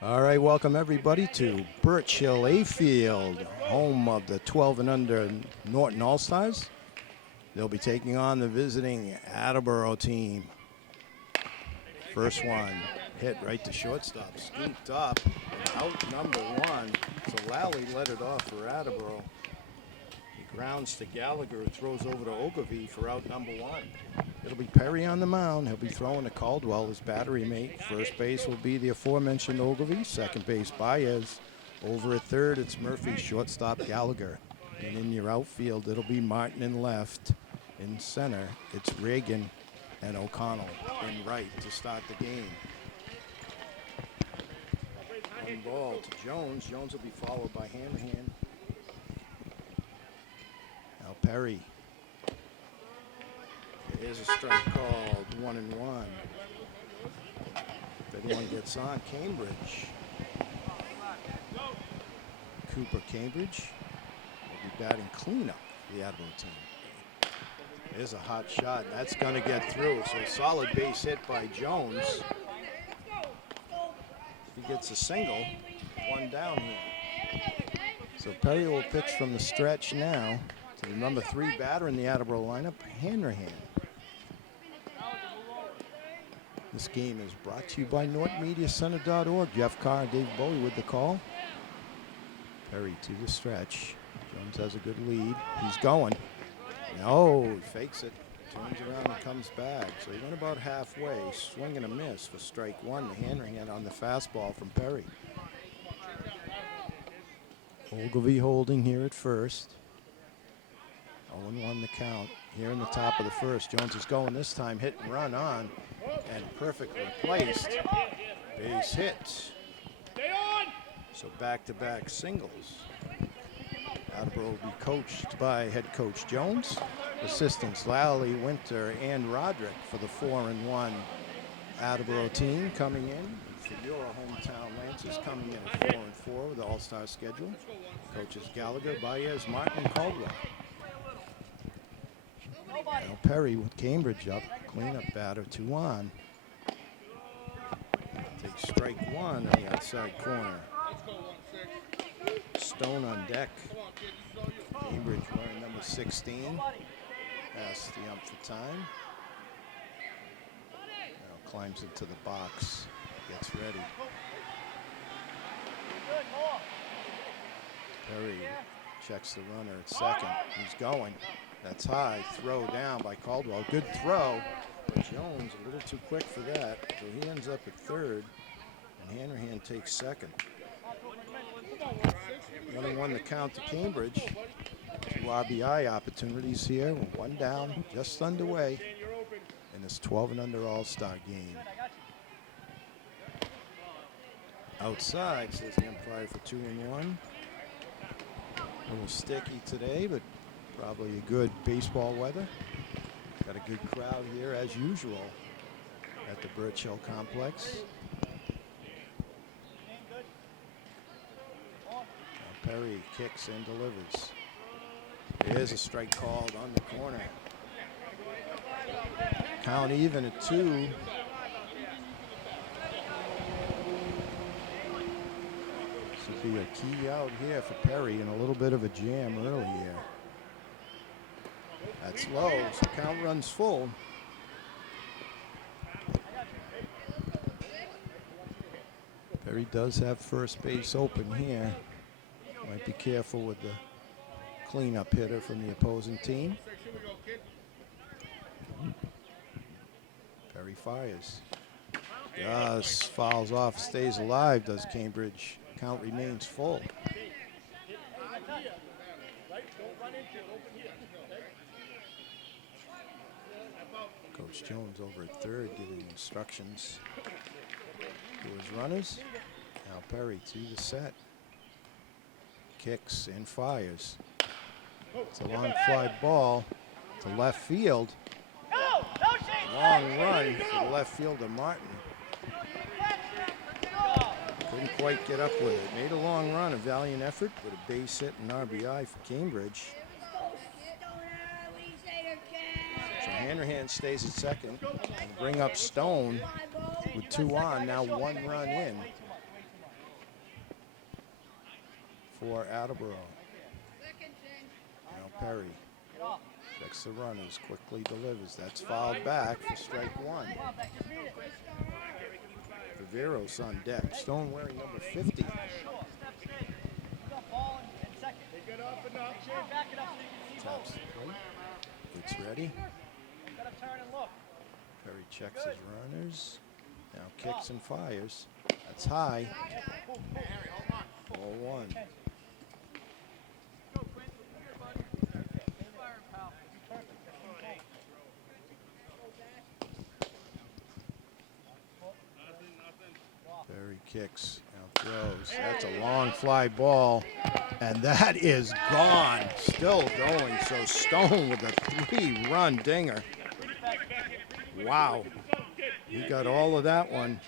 All right, welcome everybody to Birch Hill A Field, home of the 12 and under Norton All-Stars. They'll be taking on the visiting Attleboro team. First one, hit right to shortstop, scooped up, out number one. So Lally led it off for Attleboro. He grounds to Gallagher, who throws over to Ogilvie for out number one. It'll be Perry on the mound. He'll be throwing to Caldwell, his battery mate. First base will be the aforementioned Ogilvie. Second base, Baez. Over at third, it's Murphy. Shortstop, Gallagher. And in your outfield, it'll be Martin in left. In center, it's Reagan and O'Connell in right to start the game. One ball to Jones. Jones will be followed by Hanahan. Now Perry. Here's a strike called 1-1. If anyone gets on, Cambridge. Cooper Cambridge will be batting cleanup for the Attleboro team. There's a hot shot. That's going to get through. So solid base hit by Jones. He gets a single. One down here. So Perry will pitch from the stretch now to the number 3 batter in the Attleboro lineup, Hanrahan. This game is brought to you by NortonMediaCenter.org. Jeff Carr and Dave Bowie with the call. Perry to the stretch. Jones has a good lead. He's going. No, he fakes it. Turns around and comes back. So he went about halfway. Swing and a miss for strike one. Hanrahan on the fastball from Perry. Ogilvie holding here at first. 0-1 the count. Here in the top of the first. Jones is going this time. Hit and run on. And perfectly placed. Base hit. So back-to-back singles. Attleboro will be coached by head coach Jones. Assistants Lally, Winter, and Roderick for the 4-1 Attleboro team coming in. For your hometown Lancers coming in at 4-4 with the all-star schedule. Coaches Gallagher, Baez, Martin, and Caldwell. Now Perry with Cambridge up. Cleanup batter, 2 on. Takes strike one on the outside corner. Stone on deck. Cambridge wearing number 16. Past the ump for time. Now climbs into the box. Gets ready. Perry checks the runner at second. He's going. That's high. Throw down by Caldwell. Good throw. But Jones a little too quick for that. So he ends up at third. And Hanrahan takes second. 1-1 the count to Cambridge. 2 RBI opportunities here. One down, just underway in this 12 and under all-star game. Outside, says the umpire for 2-1. A little sticky today, but probably a good baseball weather. Got a good crowd here as usual at the Birch Hill Complex. Now Perry kicks and delivers. Here's a strike called on the corner. Count even at 2. This would be a key out here for Perry and a little bit of a jam early here. That's low, so count runs full. Perry does have first base open here. Might be careful with the cleanup hitter from the opposing team. Perry fires. Yes, fouls off, stays alive, does Cambridge. Count remains full. Coach Jones over at third giving instructions to his runners. Now Perry to the set. Kicks and fires. It's a long fly ball to left field. Long run for the left fielder Martin. Couldn't quite get up with it. Made a long run, a valiant effort with a base hit and RBI for Cambridge. So Hanrahan stays at second. And bring up Stone with 2 on, now 1 run in. for Attleboro. Now Perry checks the runners, quickly delivers. That's fouled back for strike one. Viveros on deck. Stone wearing number 50. Taps the plate. It's ready. Perry checks his runners. Now kicks and fires. That's high. Ball one. Perry kicks. Now throws. That's a long fly ball. And that is gone. Still going. So Stone with a 3-run dinger. Wow. He got all of that one.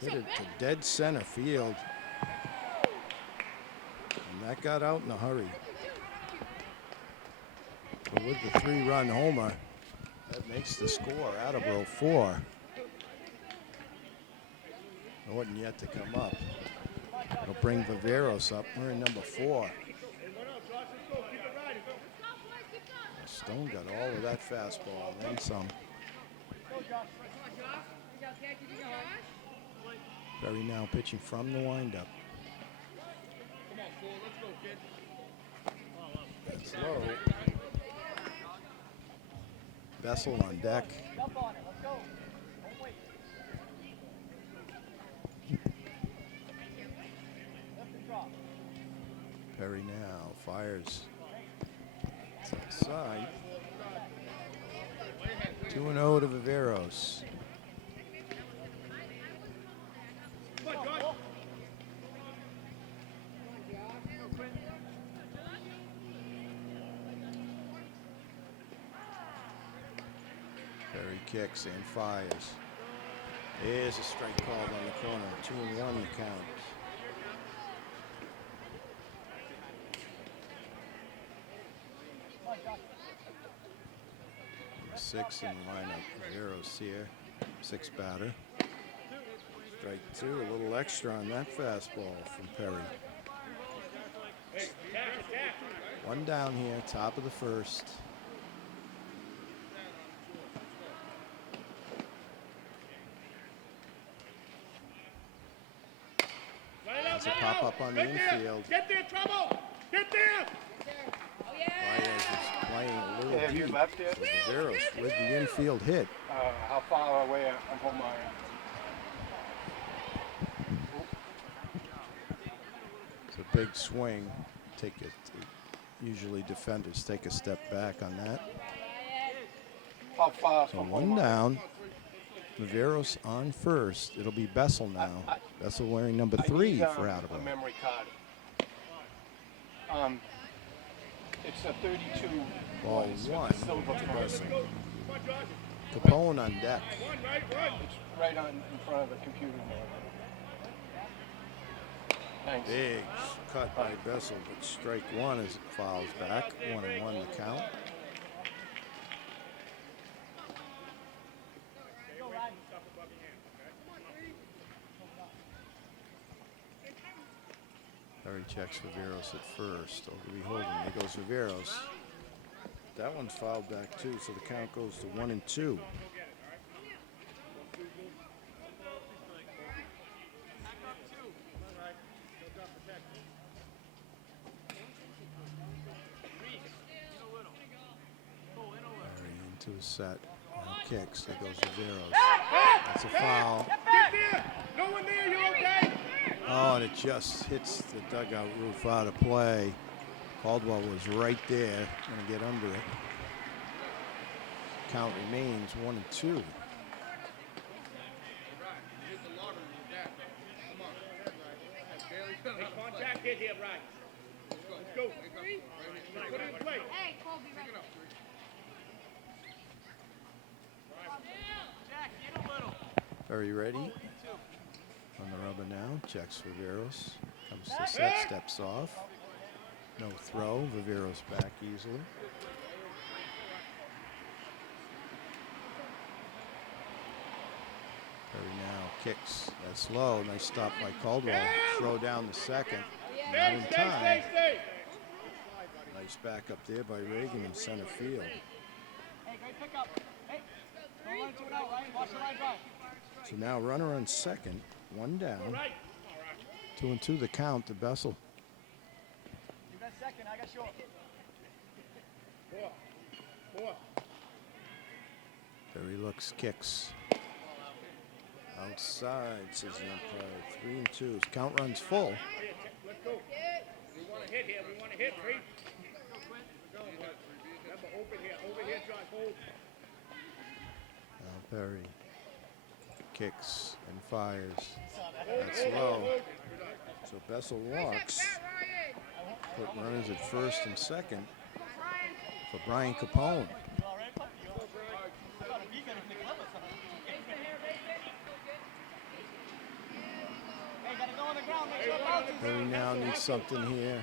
Hit it to dead center field. And that got out in a hurry. But with the 3-run homer, that makes the score Attleboro 4. Norton yet to come up. It'll bring Viveros up. We're in number 4. Stone got all of that fastball and then some. Perry now pitching from the windup. That's low. Vessel on deck. Perry now fires. It's outside. 2-0 to Viveros. Perry kicks and fires. There's a strike called on the corner. 2-1 the count. Six in the lineup. Viveros here. 6 batter. Strike 2. A little extra on that fastball from Perry. 1 down here. Top of the first. That's a pop up on the infield. Get there, trouble! Get there! Baez is playing a little deep. Left here? So Viveros with the infield hit. How far away am home iron? It's a big swing. Take it. Usually defenders take a step back on that. How far So from 1 home iron? down. Viveros on first. It'll be Bessel now. Bessel wearing number 3 I need, for a Attleboro. memory card. It's a 32. Ball It's 1. with the silver to part. Bessel. Capone on deck. It's right on in front of the computer. Thanks. Big cut by Bessel, but strike 1 as it fouls back. 1-1 the count. Perry checks Viveros at first. Over to be holding. There goes Viveros. That one's fouled back too, so the count goes to 1-2. Perry into a set. Now kicks. There goes Viveros. That's a foul. Get there! No one there, you okay? Oh, and it just hits the dugout roof out of play. Caldwell was right there, going to get under it. Count remains 1-2. Make contact, hit here, right. Let's go. Put it in play. Hey, Colby, right. Very ready. On the rubber now. Checks Viveros. Comes to set, steps off. No throw. Viveros back easily. Perry now kicks. That's low. Nice stop by Caldwell. Throw down the second. Not in time. Stay. Nice back up there by Reagan in center field. Hey, great pickup. Hey, don't run 2 out, right? Watch the line drive. So now runner on second, one down. Right. 2-2 the count to Bessel. You got second, I got short. 4. There he looks, kicks. Outside, says the umpire. 3-2. Count runs full. Let's go. We want to hit here. We want to hit, Bree. Remember, open here. Over here, John. Hold. Now Perry kicks and fires. That's low. So Bessel walks. Put runners at first and second for Brian Capone. Perry now needs something here.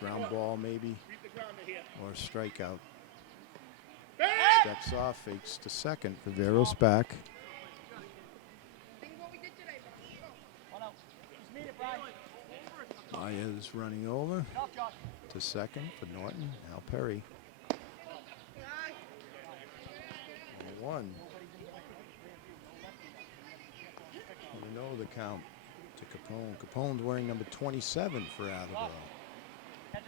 Ground ball maybe, or a strikeout. Steps off, fakes to second. Viveros back. Maya's running over to second for Norton. Now Perry. 1. You know the count to Capone. Capone's wearing number 27 for Attleboro. Got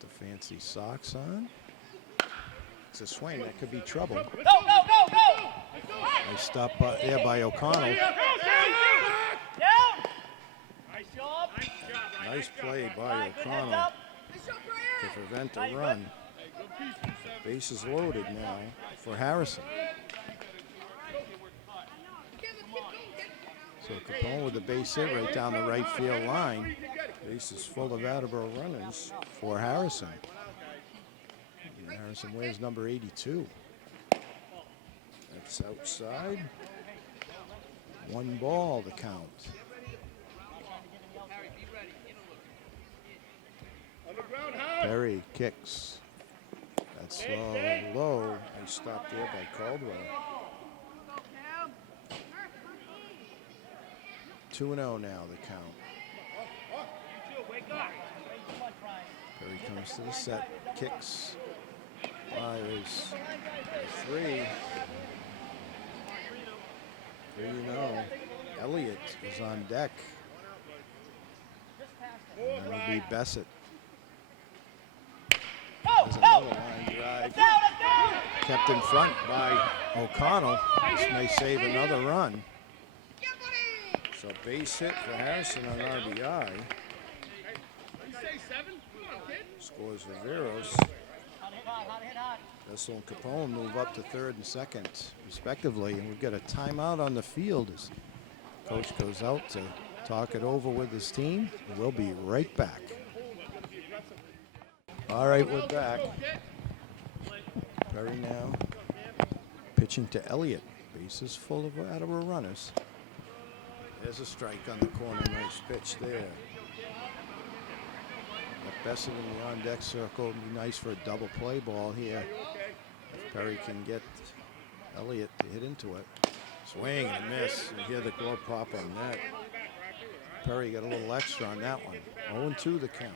the fancy socks on. It's a swing. That could be trouble. Go! Nice stop there by O'Connell. Down! Nice play by O'Connell to prevent a run. Bases loaded now for Harrison. So Capone with the base hit right down the right field line. Bases full of Attleboro runners for Harrison. And Harrison wears number 82. That's outside. 1 ball to count. Perry kicks. That's low. Nice stop there by Caldwell. 2-0 now the count. Perry comes to the set, kicks, fires, 3. 3-0. Elliott is on deck. And that'll be Bessett. There's another line drive. Kept in front by O'Connell. This may save another run. So base hit for Harrison on RBI. Scores Viveros. Bessel and Capone move up to third and second, respectively. And we've got a timeout on the field as coach goes out to talk it over with his team. We'll be right back. All right, we're back. Perry now pitching to Elliott. Bases full of Attleboro runners. There's a strike on the corner. Nice pitch there. Got Bessett in the on-deck circle. It'd be nice for a double play ball here. If Perry can get Elliott to hit into it. Swing and a miss. You hear the glove pop on that. Perry got a little extra on that one. 0-2 the count.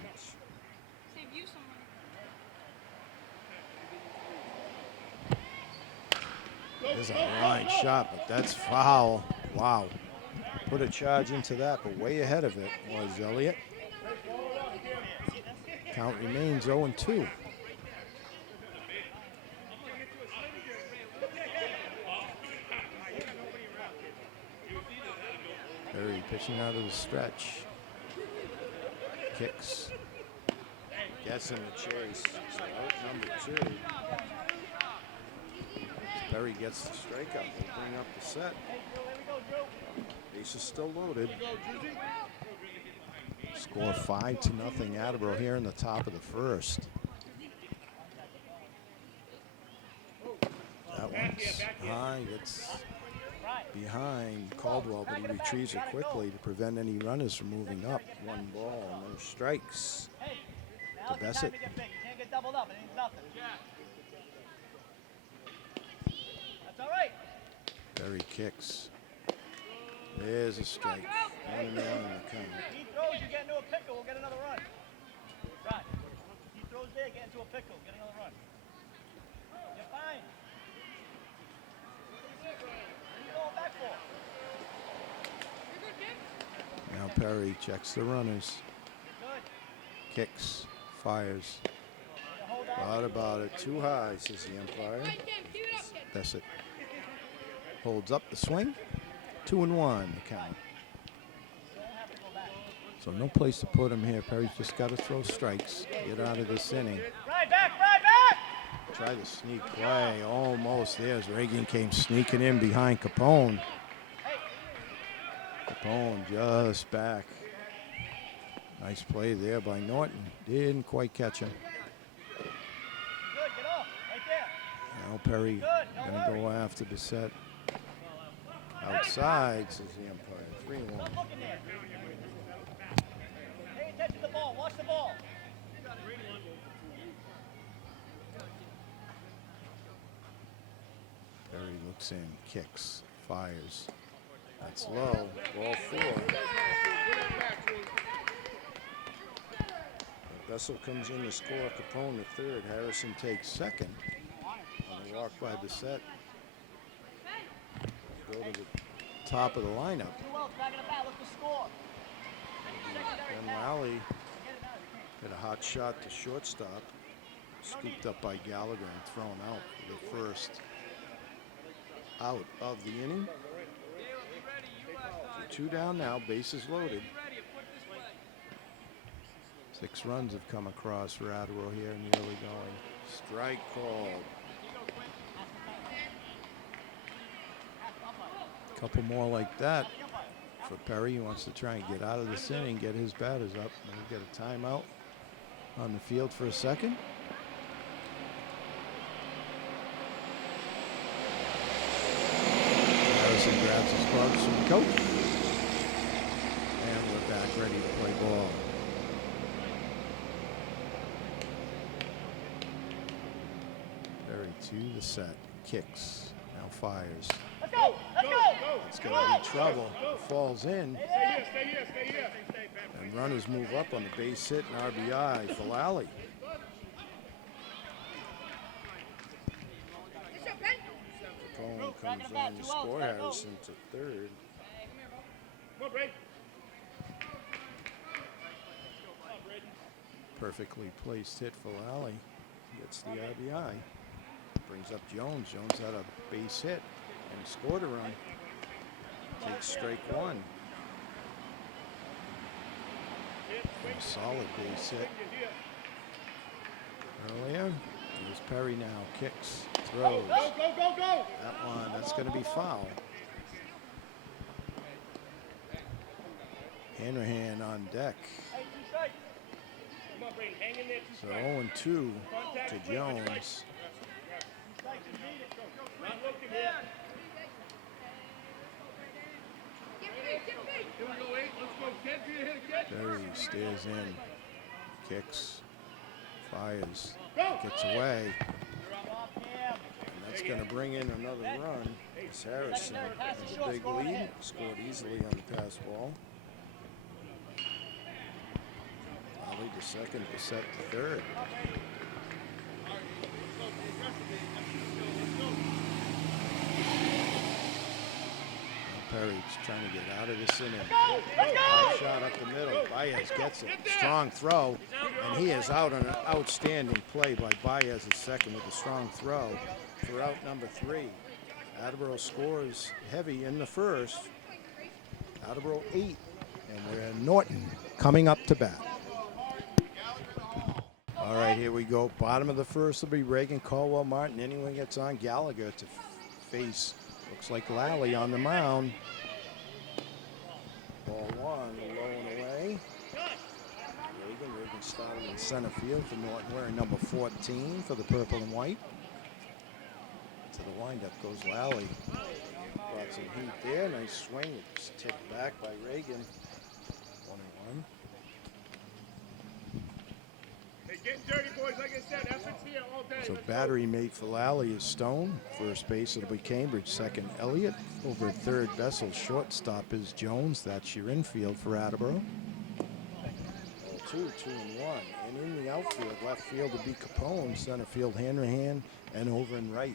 There's a line shot, but that's foul. Wow. Put a charge into that, but way ahead of it was Elliott. Count remains 0-2. Perry pitching out of the stretch. Kicks. Gets in the chase. So out number 2. Perry gets the strikeout. We'll bring up the set. Base is still loaded. Score 5-0 Attleboro here in the top of the first. That one's high. It's behind Caldwell, but he retrieves it quickly to prevent any runners from moving up. 1 ball, no strikes. To Bessett. Perry kicks. There's a strike. 1-1 in the count. He throws, you get into a pickle, we'll get another run. Right. He throws there, get into a pickle, get another run. You're fine. What are you going back for? Now Perry checks the runners. Good. Kicks. Fires. Hold on. Thought about it. Too high, says the umpire. Bessett holds up the swing. 2-1 the count. So no place to put him here. Perry's just got to throw strikes. Get out of this inning. Right back, right back! Try to sneak play. Almost there as Reagan came sneaking in behind Capone. Capone just back. Nice play there by Norton. Didn't quite catch him. Good, get off, right there. Now Perry gonna go after Bissett. Outside, says the umpire. 3-1. Stop looking there. Pay attention to the ball, watch the ball. Perry looks in, kicks, fires. That's low. Ball 4. Bessel comes in to score. Capone the third. Harrison takes second. On the walk by Bissett. Go to the top of the lineup. 2-0, back in the bat, look to score. And Lally hit a hot shot to shortstop. Scooped up by Gallagher and thrown out for the first out of the inning. So 2 down now, bases loaded. 6 runs have come across for Attleboro here in the early going. Strike called. Couple more like that for Perry. He wants to try and get out of this inning, get his batters up. And we get a timeout on the field for a second. Harrison grabs his gloves from the coach. And we're back ready to play ball. Perry to the set. Kicks. Now fires. Let's go, let's go! It's going to be trouble. Falls in. Stay here, stay here, stay here. And runners move up on the base hit and RBI for Lally. Capone comes on to score Harrison to third. Come on, Ray. Perfectly placed hit for Lally. Gets the RBI. Brings up Jones. Jones had a base hit and scored a run. Takes strike 1. And a solid base hit earlier. Here's Perry now. Kicks. Throws. Go, go, go, go! That one, that's going to be foul. Hanrahan on deck. Hey, 2 strikes. Come on, Brayden, hang in there. So 0-2 to Jones. 2 strikes, you need it. Not looking here. Here we go, 8. Let's go. Get to your hit again. Perry stares in. Kicks. Fires. Go! Gets away. Off him. And that's going to bring in another run. As Harrison has a big lead. Scored easily on the pass ball. Lally to second, Bissett to third. Now Perry's trying to get out of this inning. High shot up the middle. Baez gets it. Strong throw. And he is out on an outstanding play by Baez at second with a strong throw for out number 3. Attleboro scores heavy in the first. Attleboro 8. And we're in Norton coming up to bat. All right, here we go. Bottom of the first will be Reagan, Caldwell, Martin. Anyone gets on Gallagher to face. Looks like Lally on the mound. Ball 1, low and away. Reagan started in center field for Norton, wearing number 14 for the purple and white. To the windup goes Lally. Brought some heat there. Nice swing. It's tipped back by Reagan. 1-1. Hey, getting dirty, boys. Like I said, effort's here all day. So Let's go. battery mate for Lally is Stone. First base it'll be Cambridge. Second, Elliott. Over at third, Bessel. Shortstop is Jones. That's your infield for Attleboro. 0-2, 2-1. And in the outfield, left field will be Capone. Center field, Hanrahan. And over in right,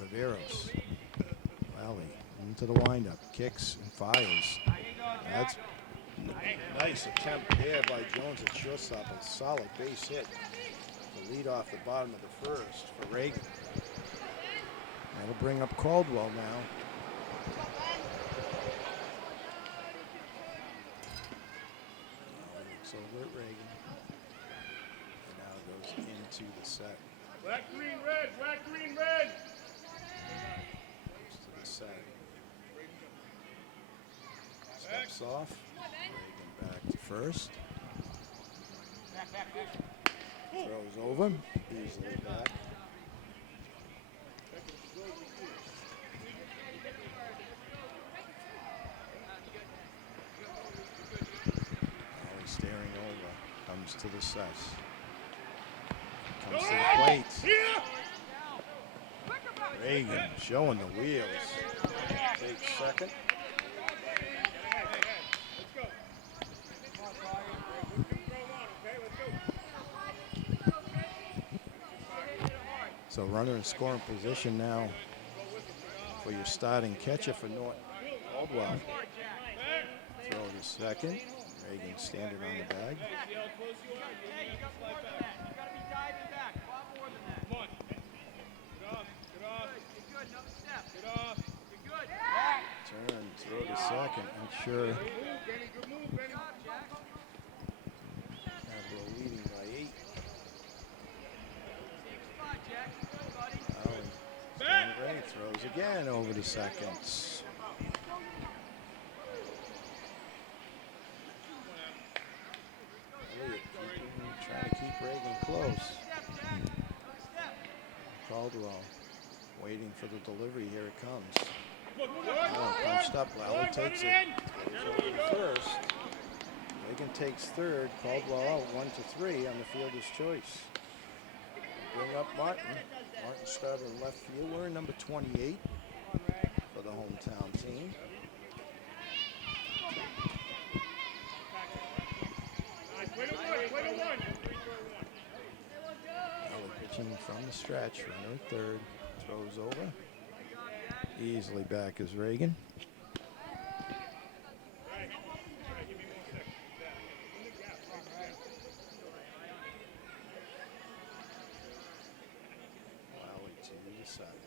Viveros. Lally into the windup. Kicks and fires. That's nice attempt there by Jones at shortstop. A solid base hit. The lead off the bottom of the first for Reagan. That'll bring up Caldwell now. Looks over at Reagan. And now goes into the set. Black, green, red. Black, green, red. Goes to the set. Steps off. Reagan back to first. Throws over. Easily back. Now he's staring over. Comes to the set. Comes to the plate. Here. Reagan showing the wheels. Takes second. Let's go. So runner in scoring position now for your starting catcher for Norton. Caldwell. Throw to second. Reagan standing on the bag. Turn, throw to second. Not sure. Good move, Benny. Attleboro leading by 8. Gray throws again over to second. Elliott trying to keep Reagan close. Caldwell waiting for the delivery. Here it comes. Oh, punched up. Lally takes it. Goes over to first. Reagan takes third. Caldwell out 1-3 on the fielder's choice. Bring up Martin. Martin started in left field. We're in number 28 for the hometown team. Play to one. Lally pitching from the stretch. Runner at third. Throws over. Easily back is Reagan. Lally to the side.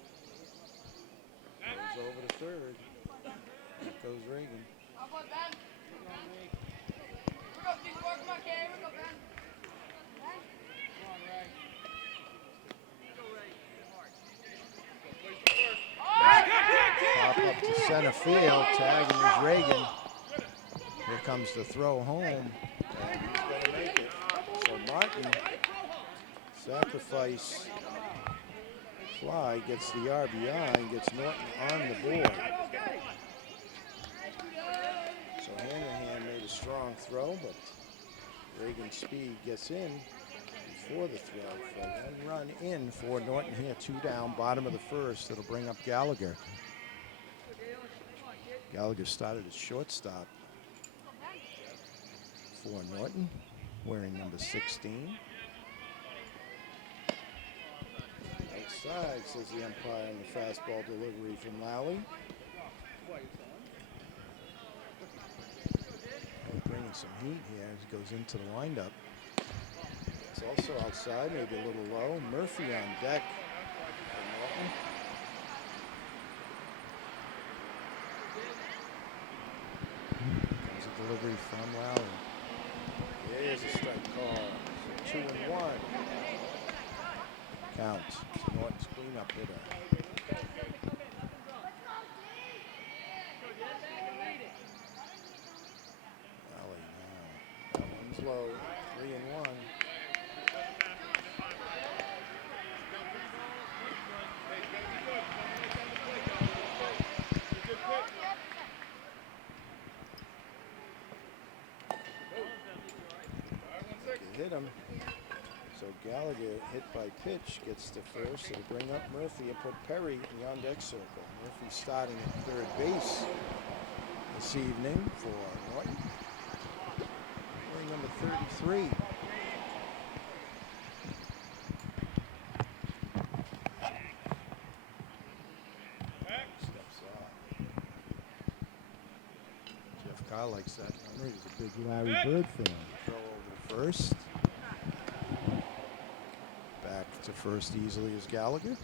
Goes over to third. Back goes Reagan. Pop up to center field. Tagging is Reagan. Here comes the throw home. And he's going to make it. So Martin, sacrifice fly, gets the RBI and gets Norton on the board. So Hanrahan made a strong throw, but Reagan's speed gets in before the throw. For one run in for Norton here, 2 down, bottom of the first. It'll bring up Gallagher. Gallagher started at shortstop for Norton, wearing number 16. Outside, says the umpire on the fastball delivery from Lally. Bringing some heat here as he goes into the windup. It's also outside, maybe a little low. Murphy on deck for Norton. Comes a delivery from Lally. There's a strike call. So 2-1. Count. Norton's cleanup hitter. Lally now. That one's low. 3-1. Hit him. So Gallagher, hit by pitch, gets to first. It'll bring up Murphy and put Perry in the on-deck circle. Murphy starting at third base this evening for Norton. Wearing number 33. Steps off. Jeff Carr likes that number. He's a big Larry Bird fan. Throw over to first. Back to first easily is Gallagher.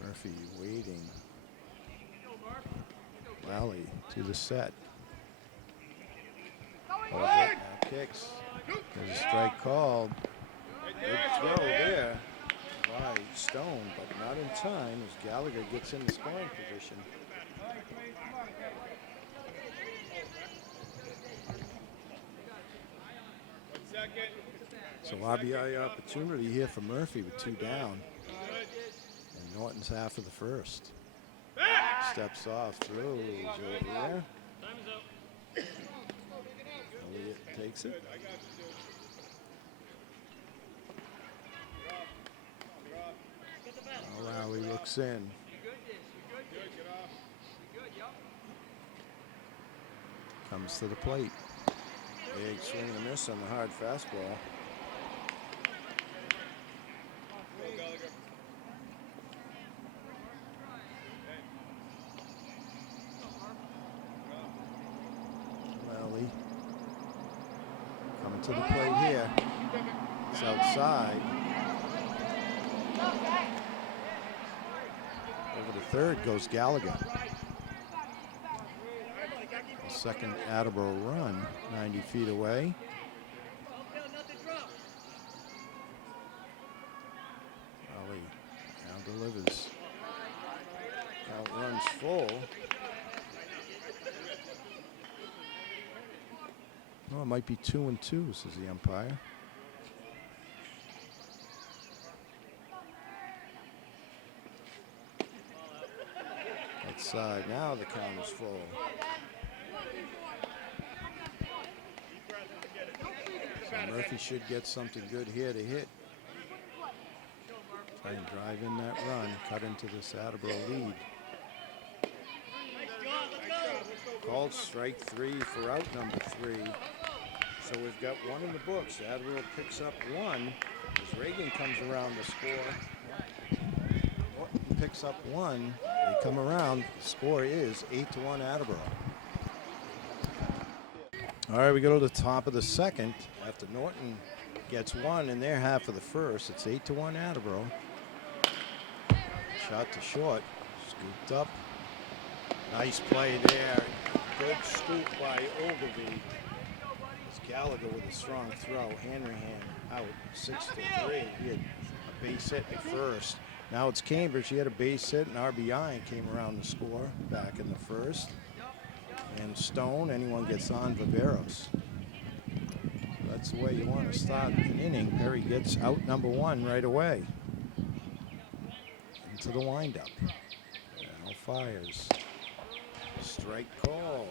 Murphy waiting. Lally to the set. Hold it, now kicks. There's a strike called. Good throw there by Stone, but not in time as Gallagher gets in the scoring position. So RBI opportunity here for Murphy with 2 down. And Norton's half of the first. Steps off, throws over there. Elliott takes it. Lowry looks in. Comes to the plate. Big swing and a miss on the hard fastball. Lally coming to the plate here. It's outside. Over to third goes Gallagher. The second Attleboro run, 90 feet away. Lally now delivers. Count runs full. Oh, it might be 2-2, says the umpire. Outside, now the count is full. So Murphy should get something good here to hit. Try and drive in that run, cut into this Attleboro lead. Called strike 3 for out number 3. So we've got 1 in the books. Attleboro picks up 1 as Reagan comes around to score. Norton picks up 1. They come around. The score is 8-1 Attleboro. All right, we go to the top of the second. After Norton gets 1 in their half of the first, it's 8-1 Attleboro. Shot to short, scooped up. Nice play there. Good scoop by Ogilvy. It's Gallagher with a strong throw. Hanrahan out 6-3. He had a base hit at first. Now it's Cambridge. He had a base hit and RBI and came around to score back in the first. And Stone, anyone gets on Viveros. That's the way you want to start an inning. Perry gets out number 1 right away. Into the windup. Now fires. Strike call.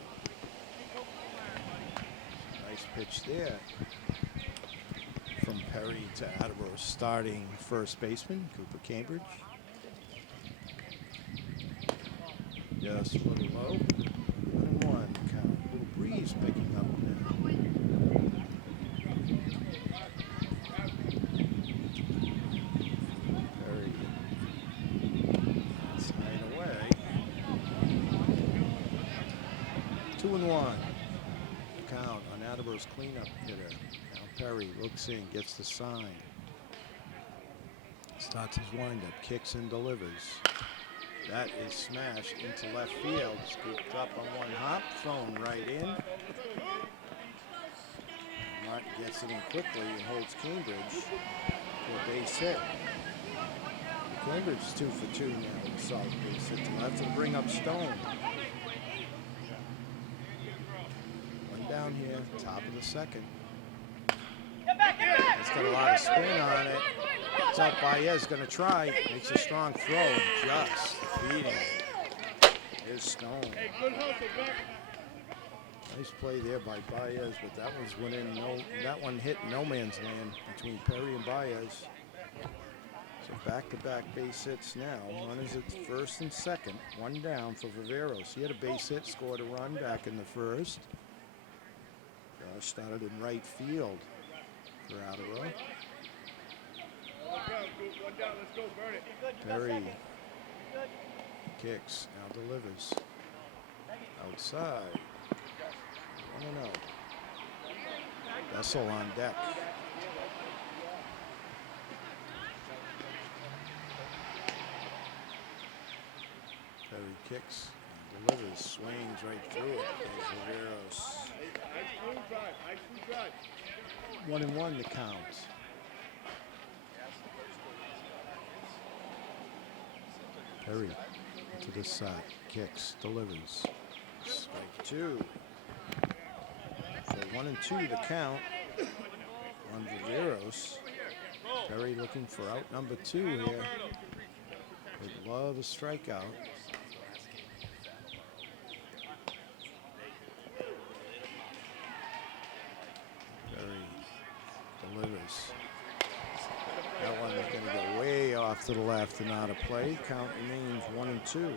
Nice pitch there from Perry to Attleboro starting first baseman, Cooper Cambridge. Just a little low. 1-1 count. A little breeze picking up now. Perry. Sign away. 2-1. Count on Attleboro's cleanup hitter. Now Perry looks in, gets the sign. Starts his windup, kicks and delivers. That is smashed into left field. Scooped up on 1 hop, thrown right in. Martin gets it in quickly and holds Cambridge for a base hit. Cambridge is 2 for 2 now with a solid base hit to left and bring up Stone. 1 down here, top of the second. It's got a lot of spin on it. It's up. Baez going to try. Makes a strong throw. Just feeding. Here's Stone. Nice play there by Baez, but that one hit no man's land between Perry and Baez. So back-to-back base hits now. Runners at first and second. One down for Viveros. He had a base hit, scored a run back in the first. Josh started in right field for Attleboro. One down, let's go, burn it. Perry kicks, now delivers. Outside. 1-0. Vessel on deck. Perry kicks, and delivers, swings right through it. There's Viveros. 1-1 the count. Perry to the side, kicks, delivers. Strike two. So 1-2 the count on Viveros. Perry looking for out number 2 here. Would love a strikeout. Perry delivers. That one is going to go way off to the left and out of play. Count remains 1-2.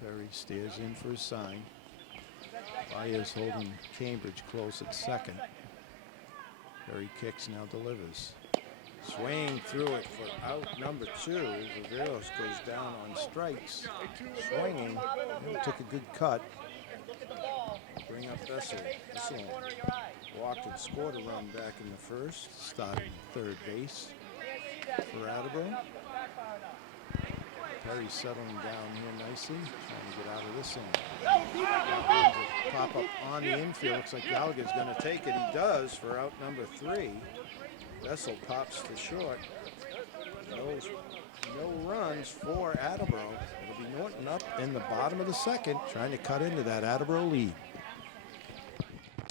Perry stares in for a sign. Baez holding Cambridge close at second. Perry kicks, now delivers. Swing through it for out number 2. Viveros goes down on strikes. Swinging. Took a good cut. Bring up Vessel. Vessel walked and scored a run back in the first. Starting third base for Attleboro. Perry settling down here nicely. Trying to get out of this inning. Pop up on the infield. Looks like Gallagher's going to take it. He does for out number 3. Vessel pops to short. No runs for Attleboro. It'll be Norton up in the bottom of the second, trying to cut into that Attleboro lead.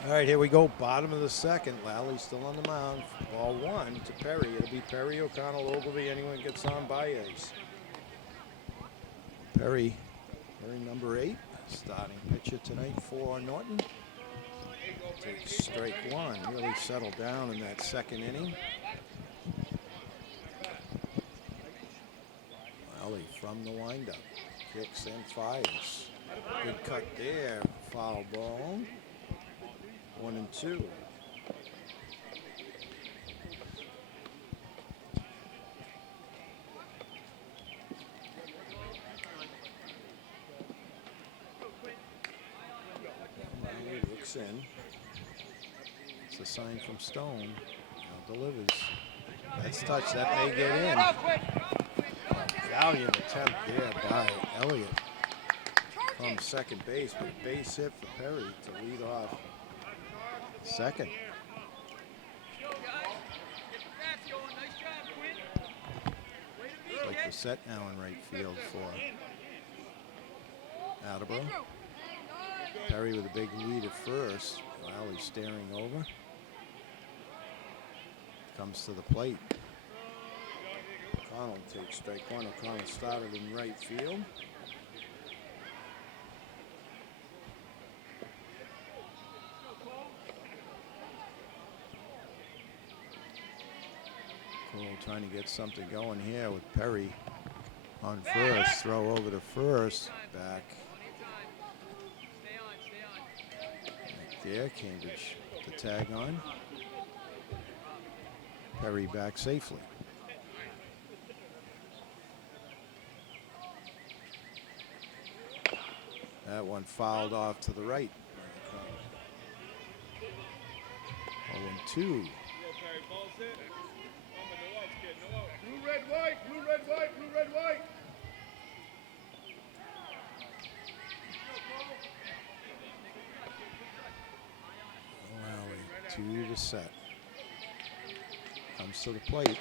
All right, here we go. Bottom of the second. Lally still on the mound. Ball 1 to Perry. It'll be Perry, O'Connell, Ogilvy. Anyone gets on, Baez. Perry number 8. Starting pitcher tonight for Norton. Takes strike 1. Really settled down in that second inning. Lally from the windup. Kicks and fires. Good cut there. Foul ball. 1-2. Looks in. It's a sign from Stone. Now delivers. That's touched. That may get in. Valiant attempt there by Elliott from second base, but a base hit for Perry to lead off second. It's like the set now in right field for Attleboro. Perry with a big lead at first. Lally staring over. Comes to the plate. O'Connell takes strike 1. O'Connell started in right field. Cole trying to get something going here with Perry on first. Throw over to first. Back. Right there, Cambridge the tag on. Perry back safely. That one fouled off to the right. 0-2. Blue, red, white, blue, red, white, blue, red, white. Lally to the set. Comes to the plate.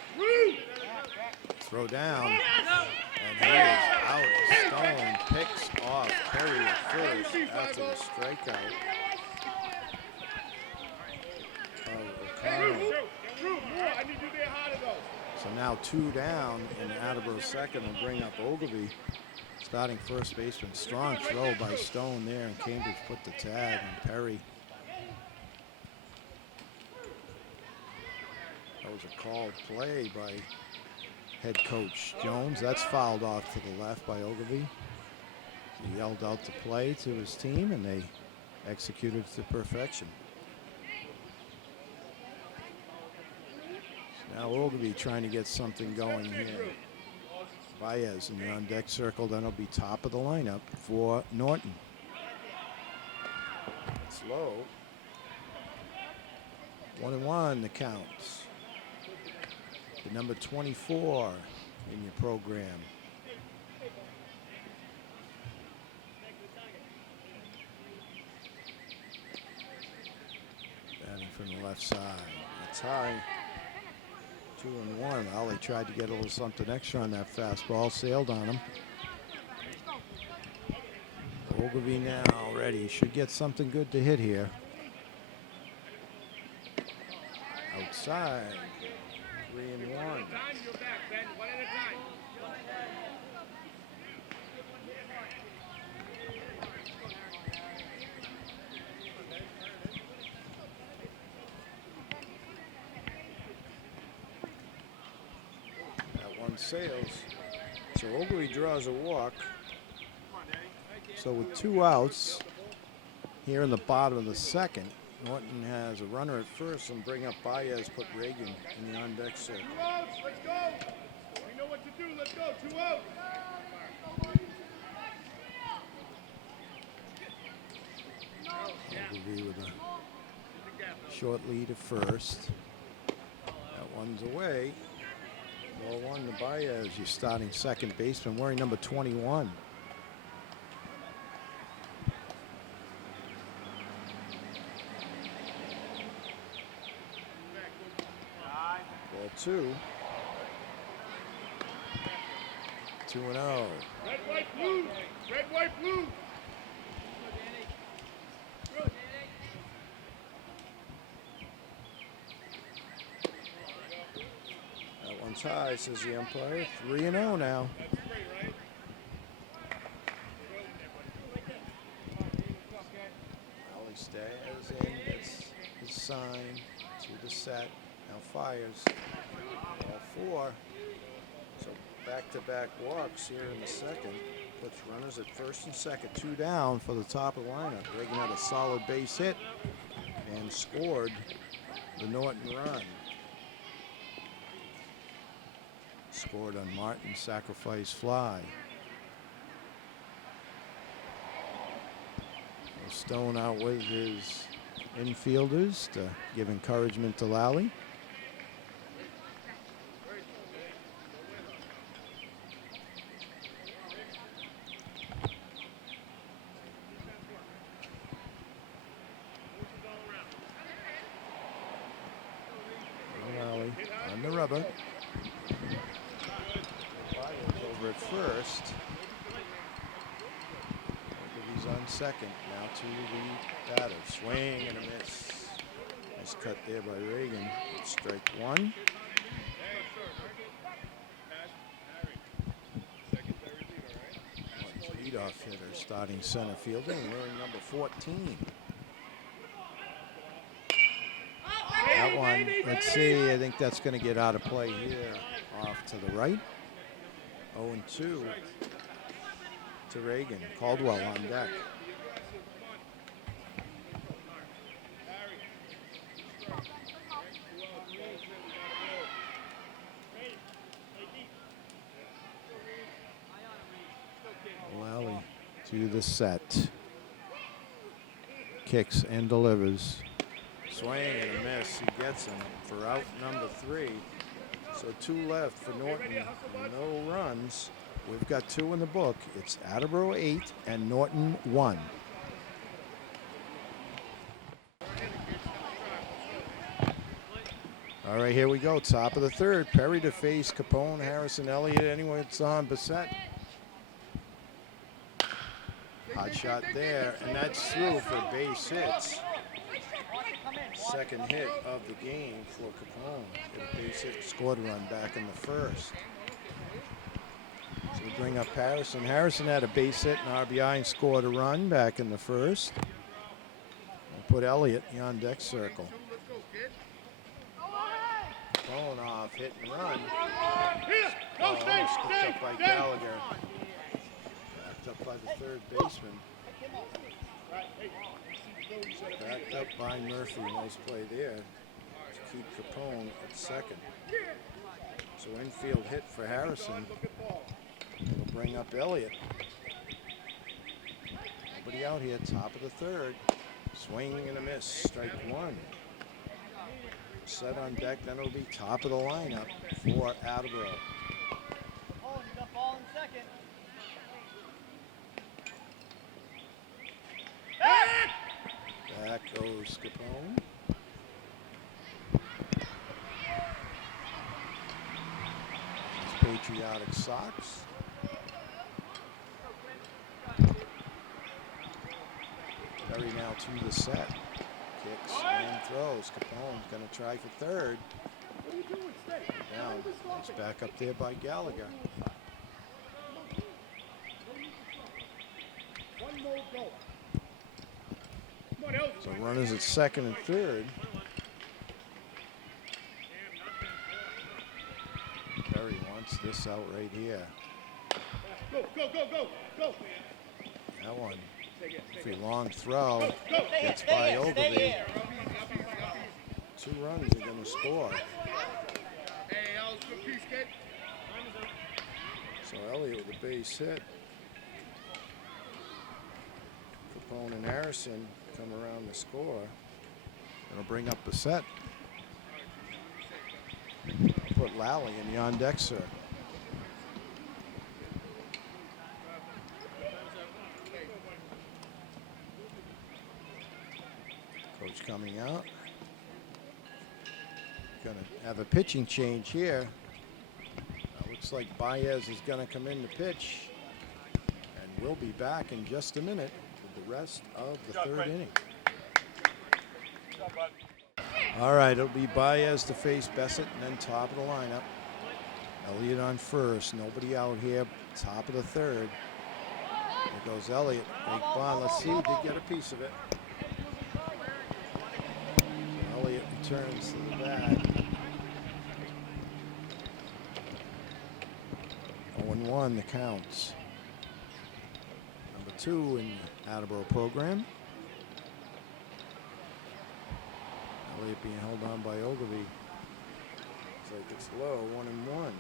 Throw down. And he is out. Stone picks off Perry at first after the strikeout of O'Connell. So now 2 down, and Attleboro second will bring up Ogilvy. Starting first baseman. Strong throw by Stone there, and Cambridge put the tag, and Perry. That was a called play by head coach Jones. That's fouled off to the left by Ogilvy. He yelled out the play to his team, and they executed to perfection. Now Ogilvy trying to get something going here. Baez in the on-deck circle. Then he'll be top of the lineup for Norton. It's low. 1-1 the counts. The number 24 in your program. Batting from the left side. That's high. 2-1. Ollie tried to get a little something extra on that fastball. Sailed on him. Ogilvy now ready. Should get something good to hit here. Outside. 3-1. You're back, Ben. One at a time. That one sails. So Ogilvy draws a walk. So with 2 outs here in the bottom of the second, Norton has a runner at first and bring up Baez, put Reagan in the on-deck circle. 2 outs. Let's go. We know what to do. Let's go. 2 outs. Ogilvy with a short lead at first. That one's away. Ball 1 to Baez, your starting second baseman, wearing number 21. Ball 2. 2-0. Red, white, blue. Red, white, blue. That one's high, says the umpire. 3-0 now. Ollie stays in, gets his sign to the set. Now fires. Ball 4. So back-to-back walks here in the second. Puts runners at first and second. 2 down for the top of the lineup. Reagan had a solid base hit and scored the Norton run. Scored on Martin's sacrifice fly. Stone out with his infielders to give encouragement to Lally. Lally on the rubber. Over at first. He's on second. Now to the batter. Swing and a miss. Nice cut there by Reagan. Strike 1. Leadoff hitter, starting center fielder, and wearing number 14. That one, let's see, I think that's going to get out of play here. Off to the right. 0-2 to Reagan. Caldwell on deck. Lally to the set. Kicks and delivers. Swing and a miss. He gets him for out number 3. So 2 left for Norton. No runs. We've got 2 in the book. It's Attleboro 8 and Norton 1. All right, here we go. Top of the third. Perry to face Capone, Harrison, Elliott. Anyone's on Bissett. Hot shot there, and that's through for base hits. second hit of the game for Capone. Get a base hit, scored a run back in the first. So we bring up Harrison. Harrison had a base hit and RBI and scored a run back in the first. We'll put Elliott on deck circle. Capone off, hit and run. Almost scooped up by Gallagher. Backed up by the third baseman. Backed up by Murphy. Nice play there to keep Capone at second. So infield hit for Harrison. It'll bring up Elliott. Nobody out here, top of the third. Swing and a miss, strike one. Set on deck, then it'll be top of the lineup for Attleboro. Oh, you got ball in second. Back goes Capone. His Patriotic Sox. Perry now to the set. Kicks and throws. Capone's going to try for third. Down. It's back up there by Gallagher. So runners at second and third. Perry wants this out right here. Go, go, go, go, go. That one. Pretty long throw. Gets by Ogilvy. 2 runs are going to score. Hey, that was a good piece, kid. So Elliott with a base hit. Capone and Harrison come around to score. It'll bring up the set. Put Lally in the on-deck circle. Coach coming out. Going to have a pitching change here. Looks like Baez is going to come in to pitch. And we'll be back in just a minute with the rest of the third inning. All right, it'll be Baez to face Bessett and then top of the lineup. Elliott on first. Nobody out here. Top of the third. There goes Elliott. Big bond. Let's see. He did get a piece of it. Elliott returns to the bat. 0-1 the counts. Number 2 in the Attleboro program. Elliott being held on by Ogilvy. Looks like it's low, 1-1.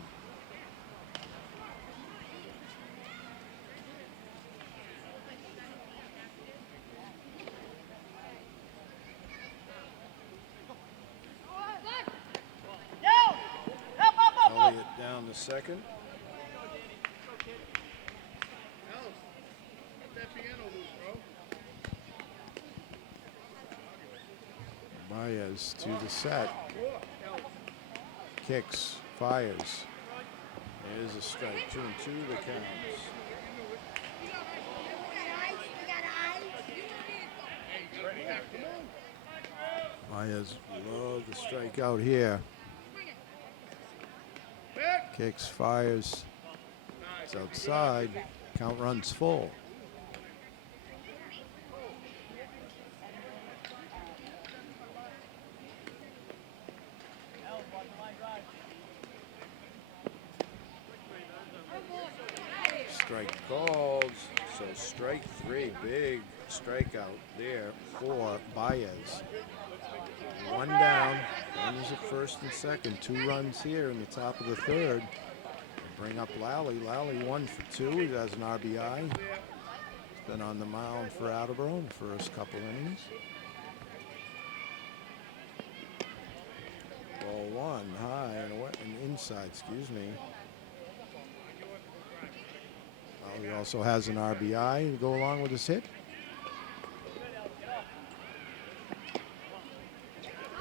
Elliott down to second. Baez to the set. Kicks, fires. There's a strike. 2-2 the counts. Baez love the strike out here. Kicks, fires. It's outside. Count runs full. Strike called. So strike 3. Big strikeout there for Baez. 1 down. Runners at first and second. 2 runs here in the top of the third. Bring up Lally. Lally 1 for 2. He has an RBI. He's been on the mound for Attleboro in the first couple innings. Ball 1 high and inside, excuse me. Lally also has an RBI to go along with his hit.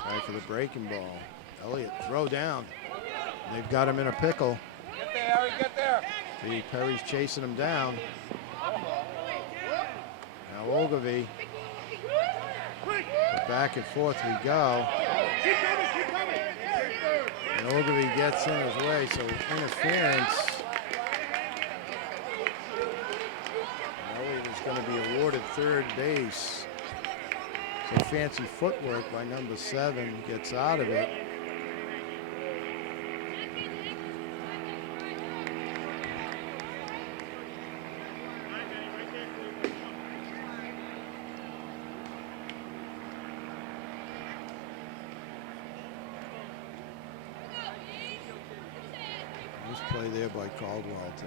Try for the breaking ball. Elliott throw down. They've got him in a pickle. Get there, Harry, get there. See, Perry's chasing him down. Now Ogilvy. back and forth we go. And Ogilvy gets in his way, so interference. Elliott is going to be awarded third base. So fancy footwork by number 7 gets out of it. Nice play there by Caldwell to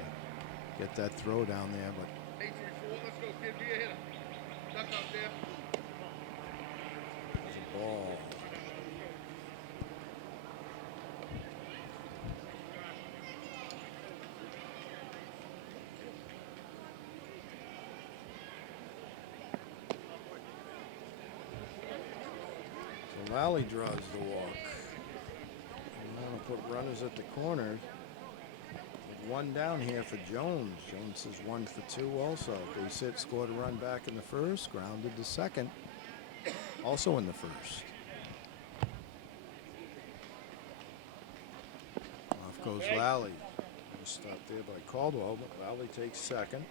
get that throw down there, but 8-3-4, let's go, kid. Be a hitter. Duck out there. there's a ball. So Lally draws the walk. I'm going to put runners at the corner. With one down here for Jones. Jones is 1 for 2 also. Base hit, scored a run back in the first, grounded the second, also in the first. Off goes Lally. Stop there by Caldwell, but Lally takes second.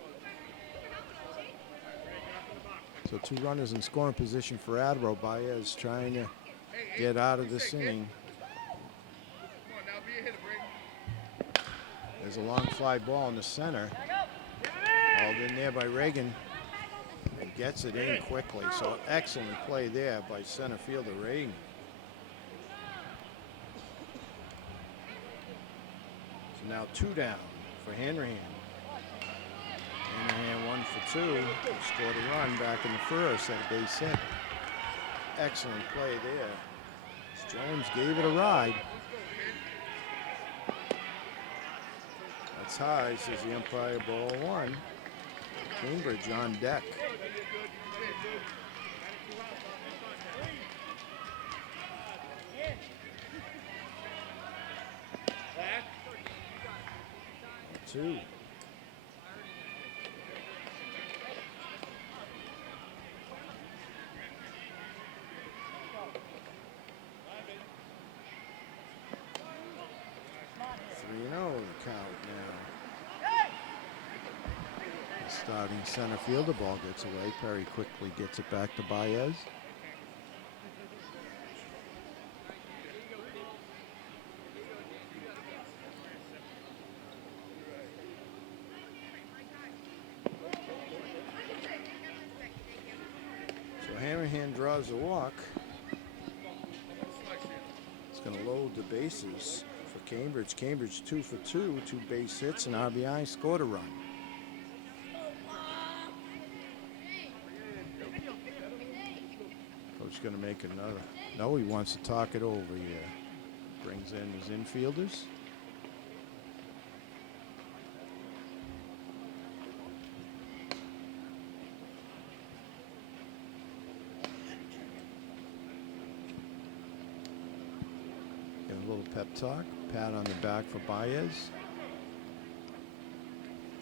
So 2 runners in scoring position for Attleboro. Baez trying to get out of this inning. Come on now, be a hitter, Brady. There's a long fly ball in the center. Hauled in there by Reagan. And gets it in quickly. So excellent play there by center fielder Reagan. So now 2 down for Hanrahan. Hanrahan 1 for 2. Scored a run back in the first at a base hit. Excellent play there. Jones gave it a ride. That's high, says the umpire, ball 1. Cambridge on deck. Two. Starting center field, the ball gets away. Perry quickly gets it back to Baez. So Hanrahan draws a walk. It's going to load the bases for Cambridge. Cambridge 2 for 2, 2 base hits, and RBI, scored a run. Going to make another. No, he wants to talk it over here. Brings in his infielders. Get a little pep talk. Pat on the back for Baez.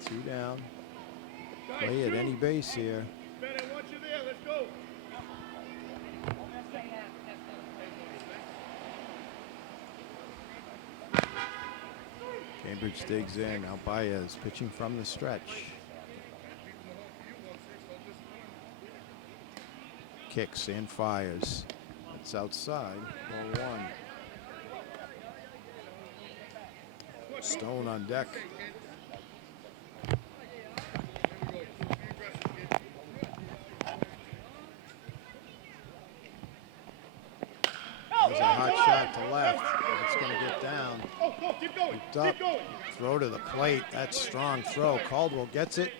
2 down. Play at any base here. Ben, I want you there. Let's go. Cambridge digs in. Now Baez pitching from the stretch. Kicks and fires. It's outside. Ball 1. Stone on deck. There's a hot shot to left. It's going to get down. Oh, go, keep going. Picked up. Keep going. Throw to the plate. That's strong throw. Caldwell gets it.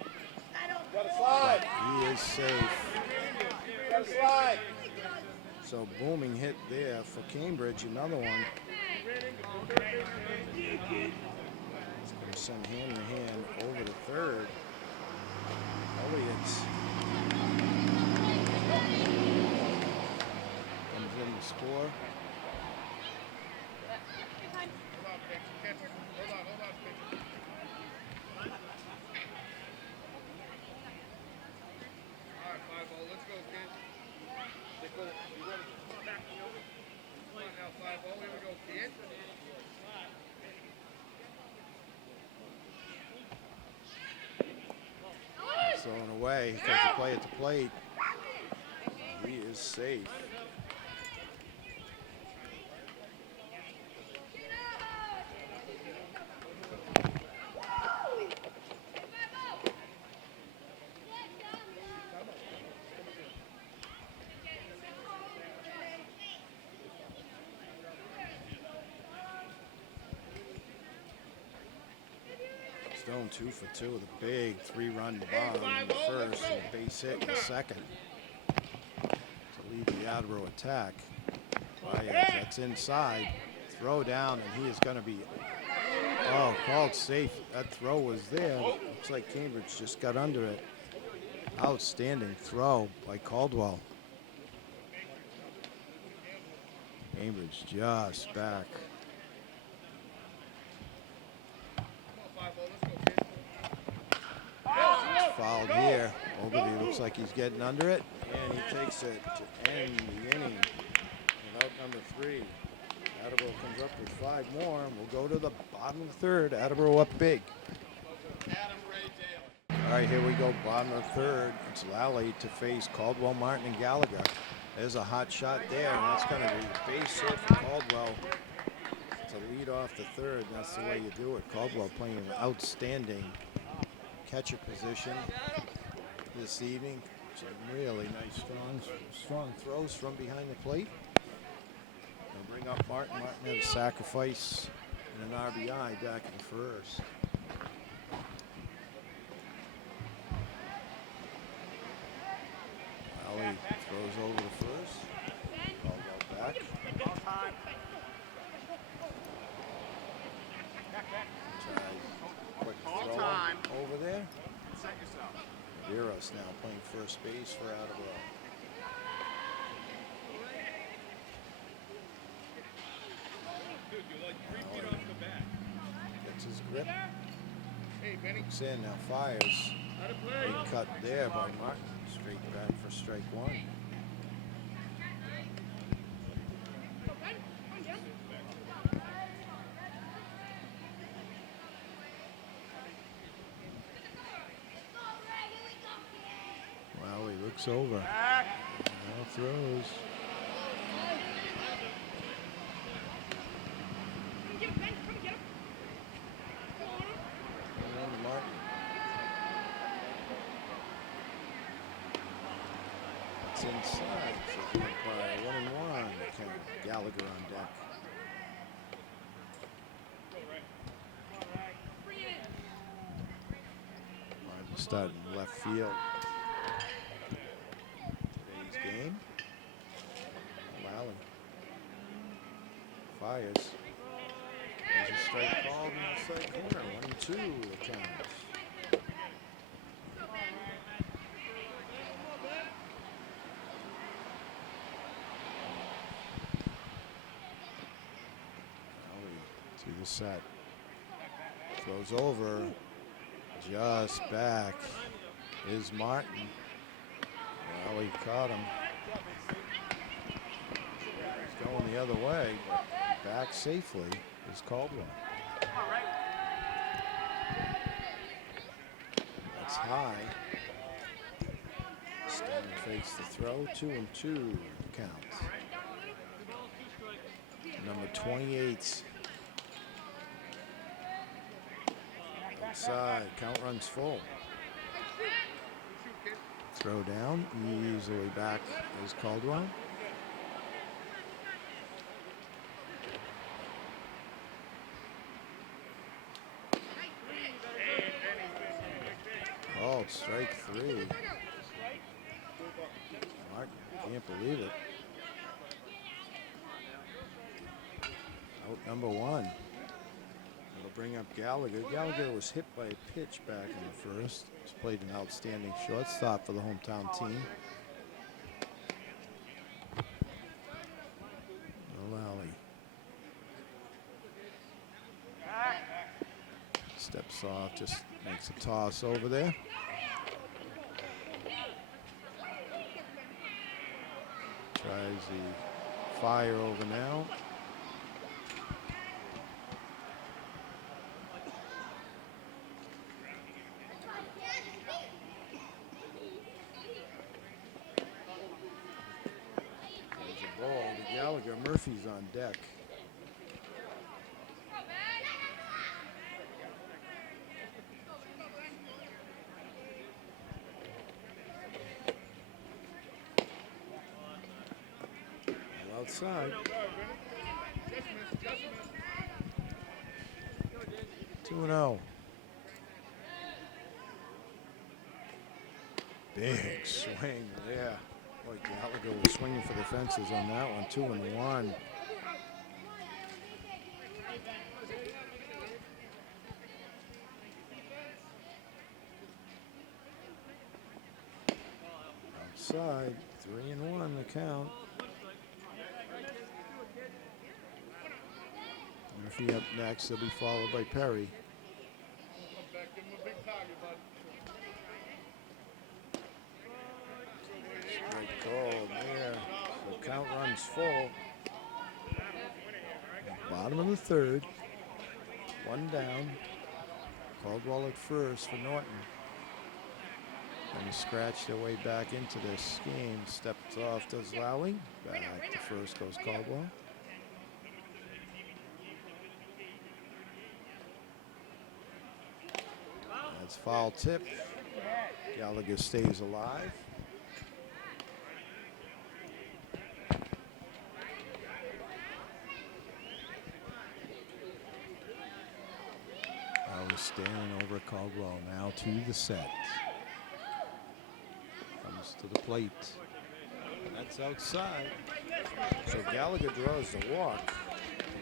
Slide. He is safe. Slide. So booming hit there for Cambridge. Another one. It's going to send Hanrahan over to third. Elliott's comes in to score. All right, 5-0. Let's go, kid. Thrown away. He comes to play at the plate. He is safe. Stone 2 for 2 with a big 3-run bomb in the first and a base hit in the second to lead the Attleboro attack. Baez, that's inside. Throw down, and he is going to be, called safe. That throw was there. Looks like Cambridge just got under it. Outstanding throw by Caldwell. Cambridge just back. Fouled here. Ogilvy looks like he's getting under it, and he takes it to end the inning. And out number 3. Attleboro comes up with 5 more, and we'll go to the bottom of the third. Attleboro up big. All right, here we go, bottom of the third. It's Lally to face Caldwell, Martin, and Gallagher. There's a hot shot there, and that's going to be base hit for Caldwell to lead off the third. That's the way you do it. Caldwell playing an outstanding catcher position this evening. Some really nice, strong throws from behind the plate. They'll bring up Martin. Martin had a sacrifice and an RBI back in the first. Alley throws over the first. Caldwell back. Quick throw over there. Veros now playing first base for Attleboro. Gets his grip. Looks in, now fires. Big cut there by Martin. Straight back for strike 1. Well, he looks over. Now throws. And Martin. It's inside for the umpire. 1-1. Gallagher on deck. Martin starting left field. Today's game. Lally fires. There's a strike called in the outside corner. 1-2 the count. To the set. Throws over. Just back is Martin. Well, he caught him. He's going the other way. Back safely is Caldwell. That's high. Stone fakes the throw. 2-2 counts. Number 28. Outside, count runs full. Throw down, easily back is Caldwell. Oh, strike 3. Mark, can't believe it. Out number 1. It'll bring up Gallagher. Gallagher was hit by a pitch back in the first. He's played an outstanding shortstop for the hometown team. Lally steps off, just makes a toss over there. Tries the fire over now. Murphy's on deck. Outside. 2-0. Big swing there. Boy, Gallagher was swinging for the fences on that one. 2-1. Outside. 3-1 the count. Murphy up next. He'll be followed by Perry. Straight call there. The count runs full. Bottom of the third. One down. Caldwell at first for Norton. And he scratched their way back into this game. Stepped off, does Lally. Back to first goes Caldwell. That's foul tip. Gallagher stays alive. Lally staring over at Caldwell. Now to the set. Comes to the plate. That's outside. So Gallagher draws the walk.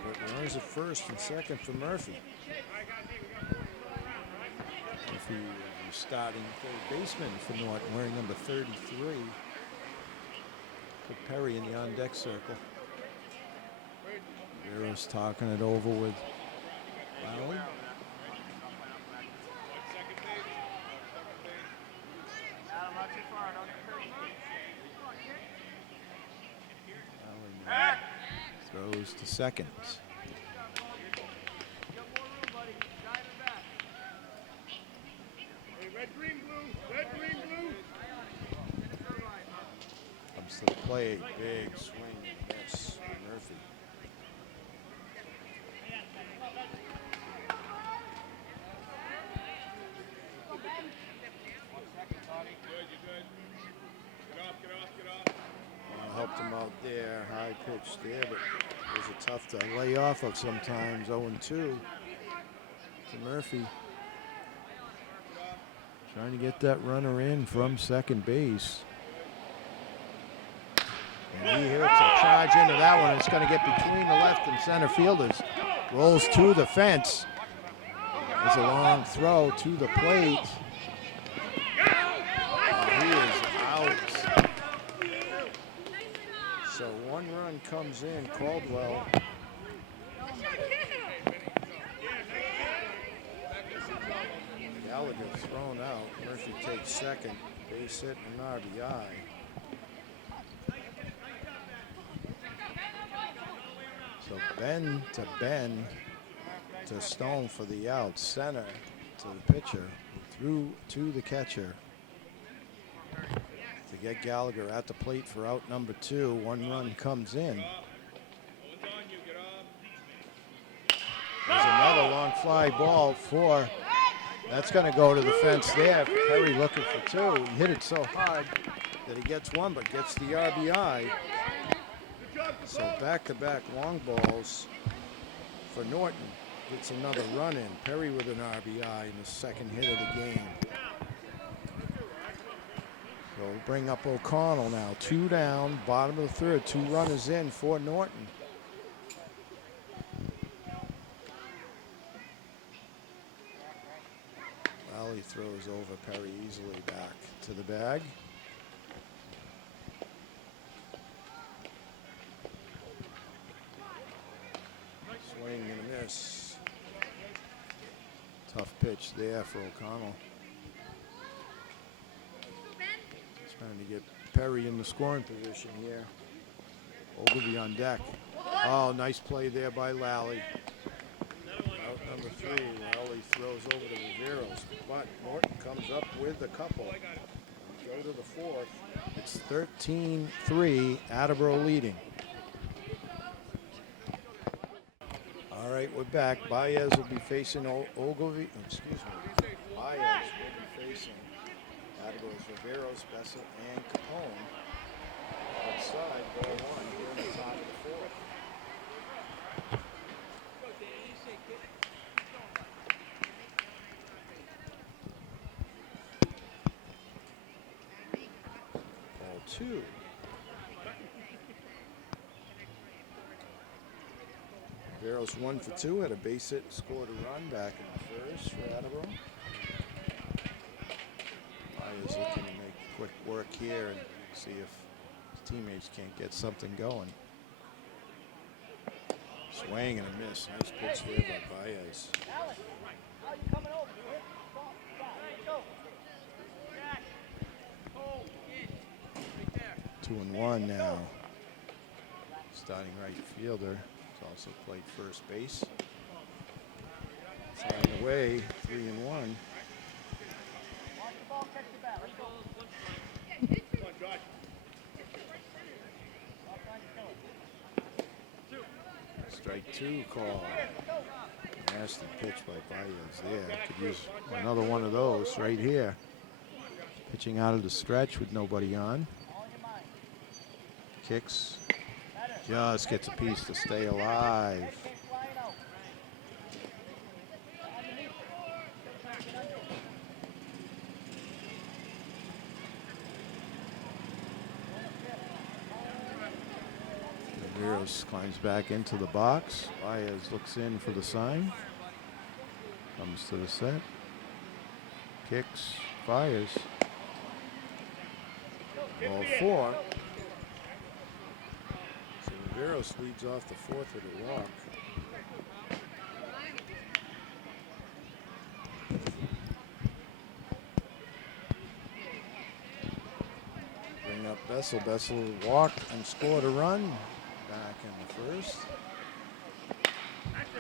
But runs at first and second for Murphy. Murphy is starting third baseman for Norton, wearing number 33. Put Perry in the on-deck circle. Vero's talking it over with Lally. Throws to second. Red, green, blue. Red, green, blue. Comes to the plate. Big swing. Miss for Murphy. Helped him out there, high pitch there, but those are tough to lay off of sometimes. 0-2 to Murphy. Trying to get that runner in from second base. And he hits a charge into that one. It's going to get between the left and center fielders. Rolls to the fence. There's a long throw to the plate. He is out. So one run comes in, Caldwell. Gallagher thrown out. Murphy takes second. Base hit and RBI. So Ben to Stone for the out. Center to the pitcher. Through to the catcher. To get Gallagher at the plate for out number 2. One run comes in. There's another long fly ball for, that's going to go to the fence there. Perry looking for 2. He hit it so hard that he gets one, but gets the RBI. So back-to-back long balls for Norton. Gets another run in. Perry with an RBI in the second hit of the game. So we'll bring up O'Connell now. 2 down, bottom of the third. 2 runners in for Norton. Lally throws over Perry easily back to the bag. Swing and a miss. Tough pitch there for O'Connell. Trying to get Perry in the scoring position here. Ogilvy on deck. Oh, nice play there by Lally. Out number 3, Lally throws over to Riveros, but Norton comes up with a couple. Go to the 4th. It's 13-3, Attleboro leading. right, we're back. Baez will be facing Ogilvy. Excuse me. Baez will be facing Attleboro's Riveros, Bessel, and Capone. Outside, ball one here in the top of the fourth. Ball two. Riveros 1 for 2, had a base hit, scored a run back in the first for Attleboro. Baez looking to make quick work here and see if his teammates can't get something going. Swing and a miss. Nice pitch there by Baez. Alex, how are you coming over? You hit? Stop. Yeah, let's go. 2-1 now. Starting right fielder. He's also played first base. Flying away, 3-1. Watch the ball, catch the bat. Let's go. Come on, Josh. Stop trying to kill it. Strike two call. Nasty pitch by Baez there. Could use another one of those right here. Pitching out of the stretch with nobody on. All in your mind. Kicks. Just gets a piece to stay alive. Head came flying out. Underneath it. Riveros climbs back into the box. Baez looks in for the sign. Comes to the set. Kicks. Fires. Ball four. So Riveros leads off the fourth with a walk. Bring up Bessel. Bessel walked and scored a run back in the first.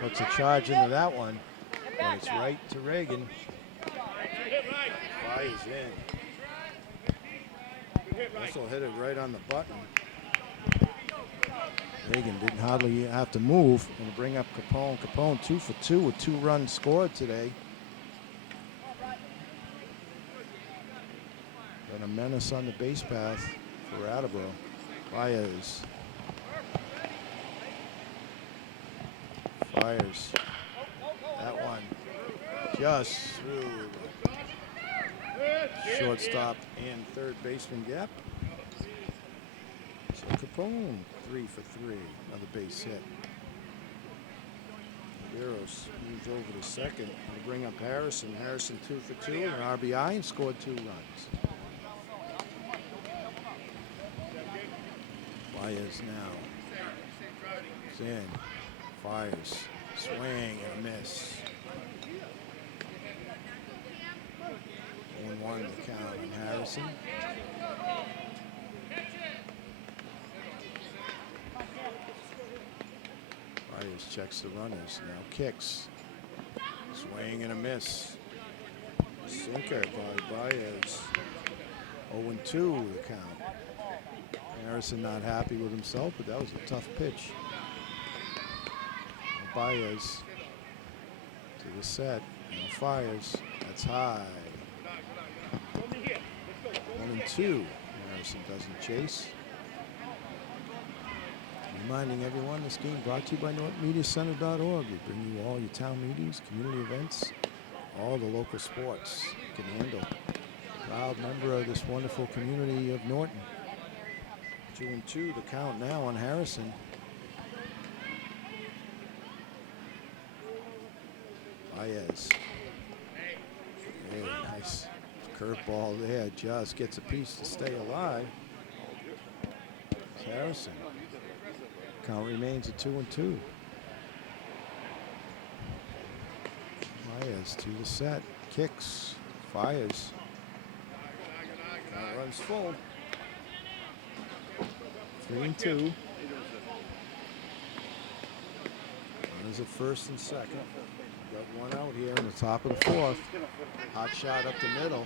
Puts a charge into that one, but it's right to Reagan. Flies in. Bessel hit it right on the button. Reagan didn't hardly have to move. Going to bring up Capone. Capone 2 for 2 with 2 runs scored today. Got a menace on the base path for Attleboro. Baez. Fires. That one just through the shortstop and third baseman gap. So Capone 3 for 3. Another base hit. Riveros moves over to second. Going to bring up Harrison. Harrison 2 for 2, an RBI, and scored 2 runs. Baez now. He's in. Fires. Swing and a miss. 1-1 the count on Harrison. Baez checks the runners. Now kicks. Swing and a miss. Sinker by Baez. 0-2 the count. Harrison not happy with himself, but that was a tough pitch. Baez to the set. Now fires. That's high. 1-2. Harrison doesn't chase. Reminding everyone, this game brought to you by NortonMediaCenter.org. We bring you all your town meetings, community events, all the local sports you can handle. Proud member of this wonderful community of Norton. 2-2 the count now on Harrison. Baez. Hey, nice curveball there. Just gets a piece to stay alive. It's Harrison. Count remains at 2-2. Baez to the set. Kicks. Fires. Count runs full. 3-2. Runners at first and second. Got one out here in the top of the fourth. Hot shot up the middle.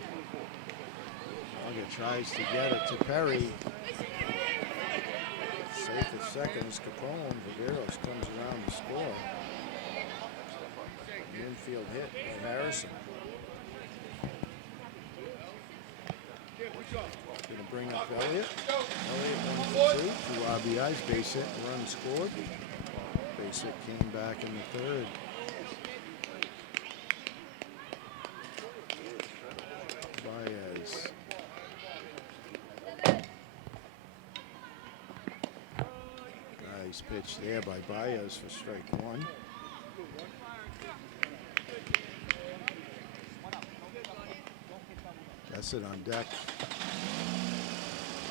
Dogger tries to get it to Perry. Safe at second is Capone. Riveros comes around to score. hit by Harrison. Gonna bring up Elliott. Elliott 1 for 2. 2 RBIs, base hit, and run scored. Base hit came back in the third. Baez. Nice pitch there by Baez for strike 1. That's it on deck.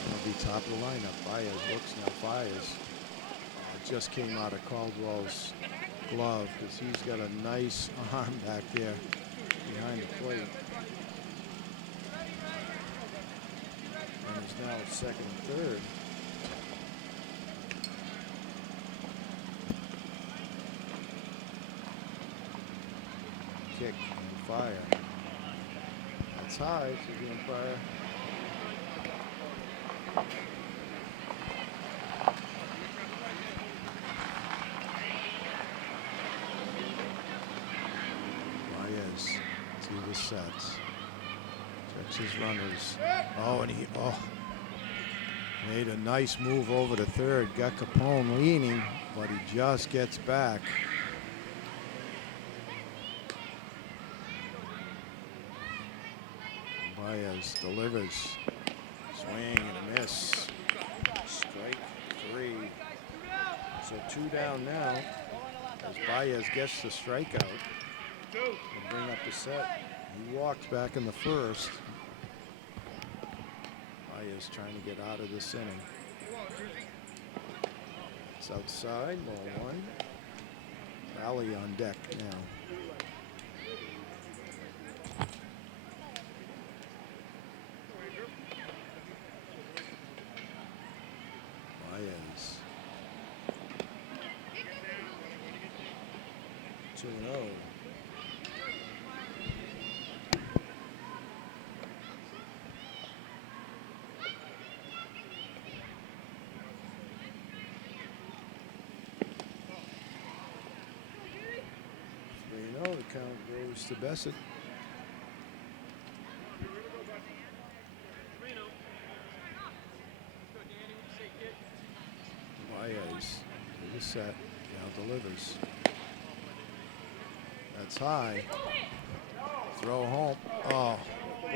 Gonna be top of the lineup. Baez looks now. Baez just came out of Caldwell's glove because he's got a nice arm back there behind the plate. And he's now at second and third. Kick and fire. That's high, says the umpire. Baez to the sets. Checks his runners. Oh, and he made a nice move over to third. Got Capone leaning, but he just gets back. Baez delivers. Swing and a miss. Strike 3. So 2 down now as Baez gets the strikeout and bring up the set. He walked back in the first. Baez trying to get out of this inning. It's outside, ball 1. Valley on deck now. Baez. 2-0. The count goes to Bassett. Baez to the set, now delivers. That's high. Throw home. Oh,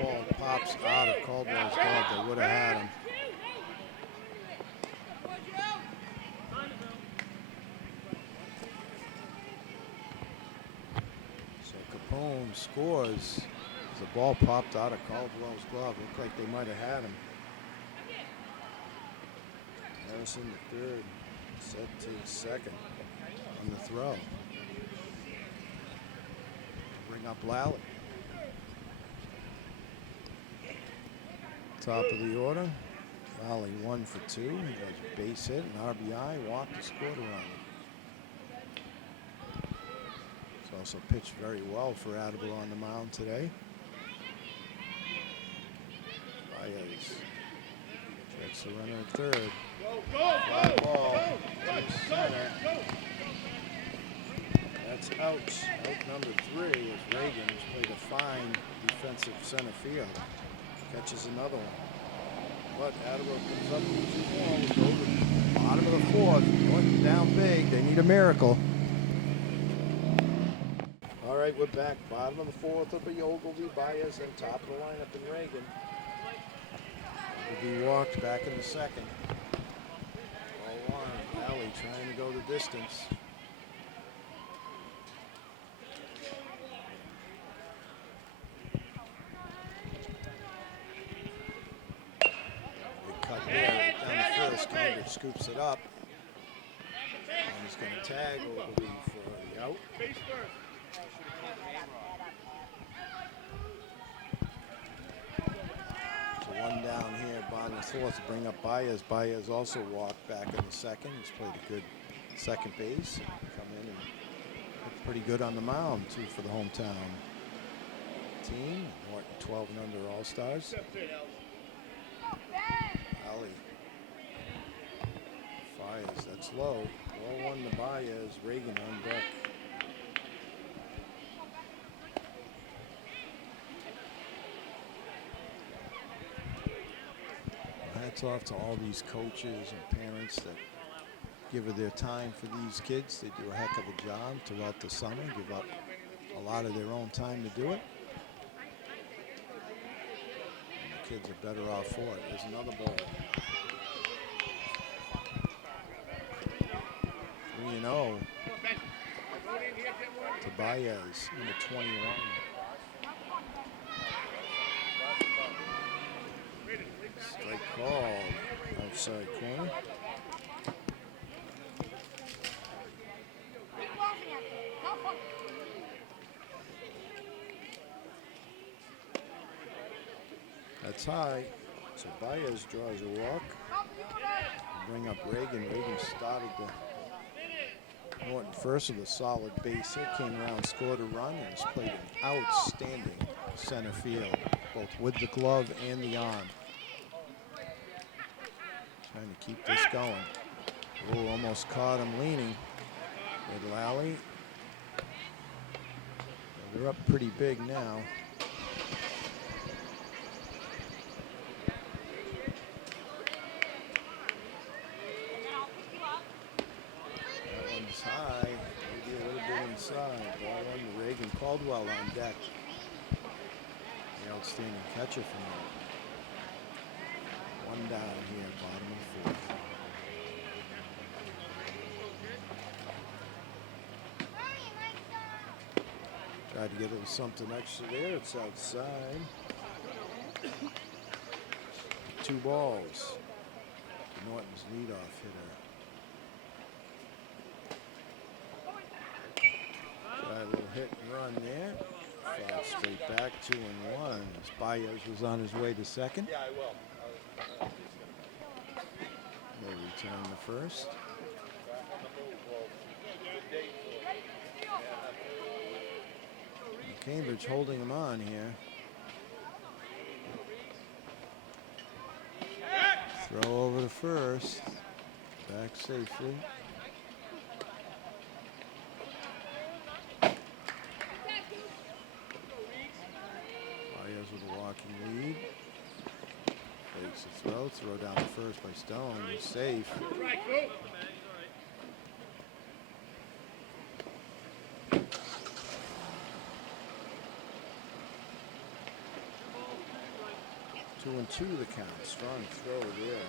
ball pops out of Caldwell's glove. They would have had him. Capone scores. The ball popped out of Caldwell's glove. Looked like they might have had him. Harrison the third, set to second on the throw. Bring up Lally. Top of the order. Lally 1 for 2. He has base hit, an RBI, walk to score to run. Also pitched very well for Attleboro on the mound today. Baez checks the runner at third. Fly ball to center. That's out. Out number 3 as Reagan has played a fine defensive center field. Catches another one. But Attleboro comes up with 2 more. Over the bottom of the 4th. Going down big. They need a miracle. All right, we're back. Bottom of the 4th will be Ogilvy, Baez, and top of the lineup in Reagan. Ogilvy walked back in the second. Ball 1, Alley trying to go the distance. Big cut there down the first. Kendrick scoops it up. And he's going to tag Ogilvy for the out. So 1 down here, bottom of the 4th, bring up Baez. Baez also walked back in the second. He's played a good second base. Come in and looked pretty good on the mound, too, for the hometown team. Norton 12 and under All-Stars. Alley fires. That's low. Ball 1 to Baez. Reagan on deck. hats off to all these coaches and parents that give of their time for these kids. They do a heck of a job throughout the summer, give up a lot of their own time to do it. And the kids are better off for it. There's another ball. 3-0 to Baez, number 21. Strike called outside corner. That's high. So Baez draws a walk. Bring up Reagan. Reagan started the Norton first with a solid base hit. Came around, scored a run, and has played an outstanding center field, both with the glove and the arm. Trying to keep this going. Oh, almost caught him leaning with Lally. They're up pretty big now. That one's high, maybe a little bit inside. Ball one to Reagan. Caldwell on deck. The outstanding catcher from that. One down here, bottom of the fourth. Tried to get a little something extra there. It's outside. 2 balls. Norton's leadoff hitter. Try a little hit and run there. Foul straight back, 2-1. As Baez was on his way to second. Yeah, I will. They return the first. Cambridge holding him on here. Throw over to first. Back safely. Baez with a walking lead. Fakes the throw. Throw down to first by Stone. He's safe. Right, go. 2-2 the count. Strong throw there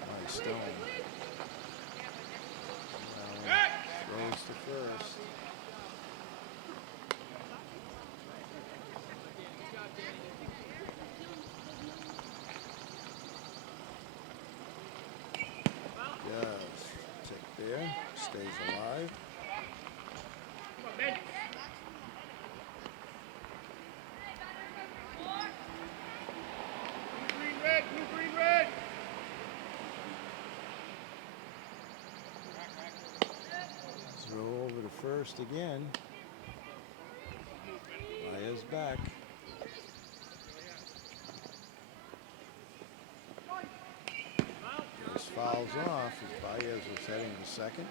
by Stone. Throws to first. Yes, tick there. Stays alive. Come on, Ben. Blue, green, red. Throw over to first again. Baez back. This fouls off as Baez was heading to second.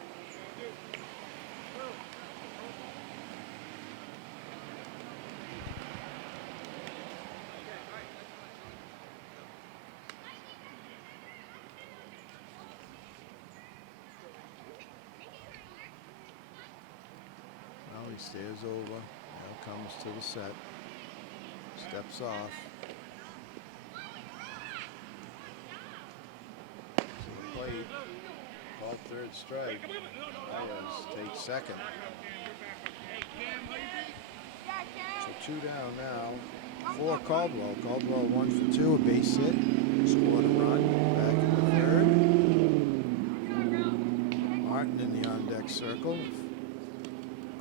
He stares over, now comes to the set, steps off. To the plate, called third strike. Baez takes second. So 2 down now for Caldwell. Caldwell 1 for 2, a base hit, scored a run, back in the third. Martin in the on-deck circle.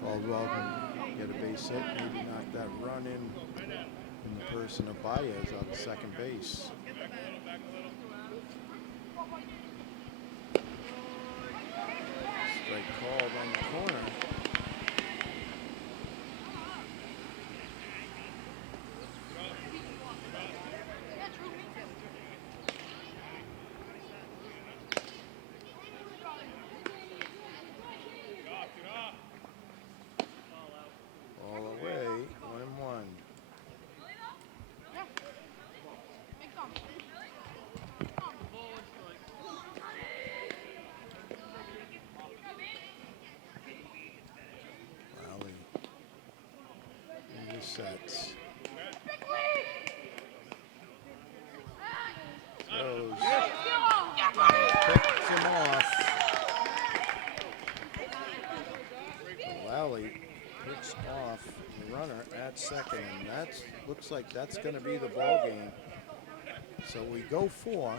Caldwell can get a base hit, maybe knock that run in the person of Baez on the second base. Strike called on the corner. sets. Throws. Picks him off. Lally picks off the runner at second, and that looks like that's going to be the ball game. So we go for.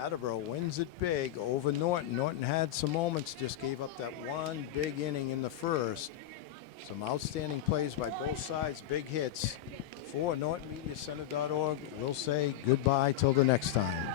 Attleboro wins it big over Norton. Norton had some moments, just gave up that one big inning in the first. Some outstanding plays by both sides, big hits. For NortonMediaCenter.org, we'll say goodbye till the next time.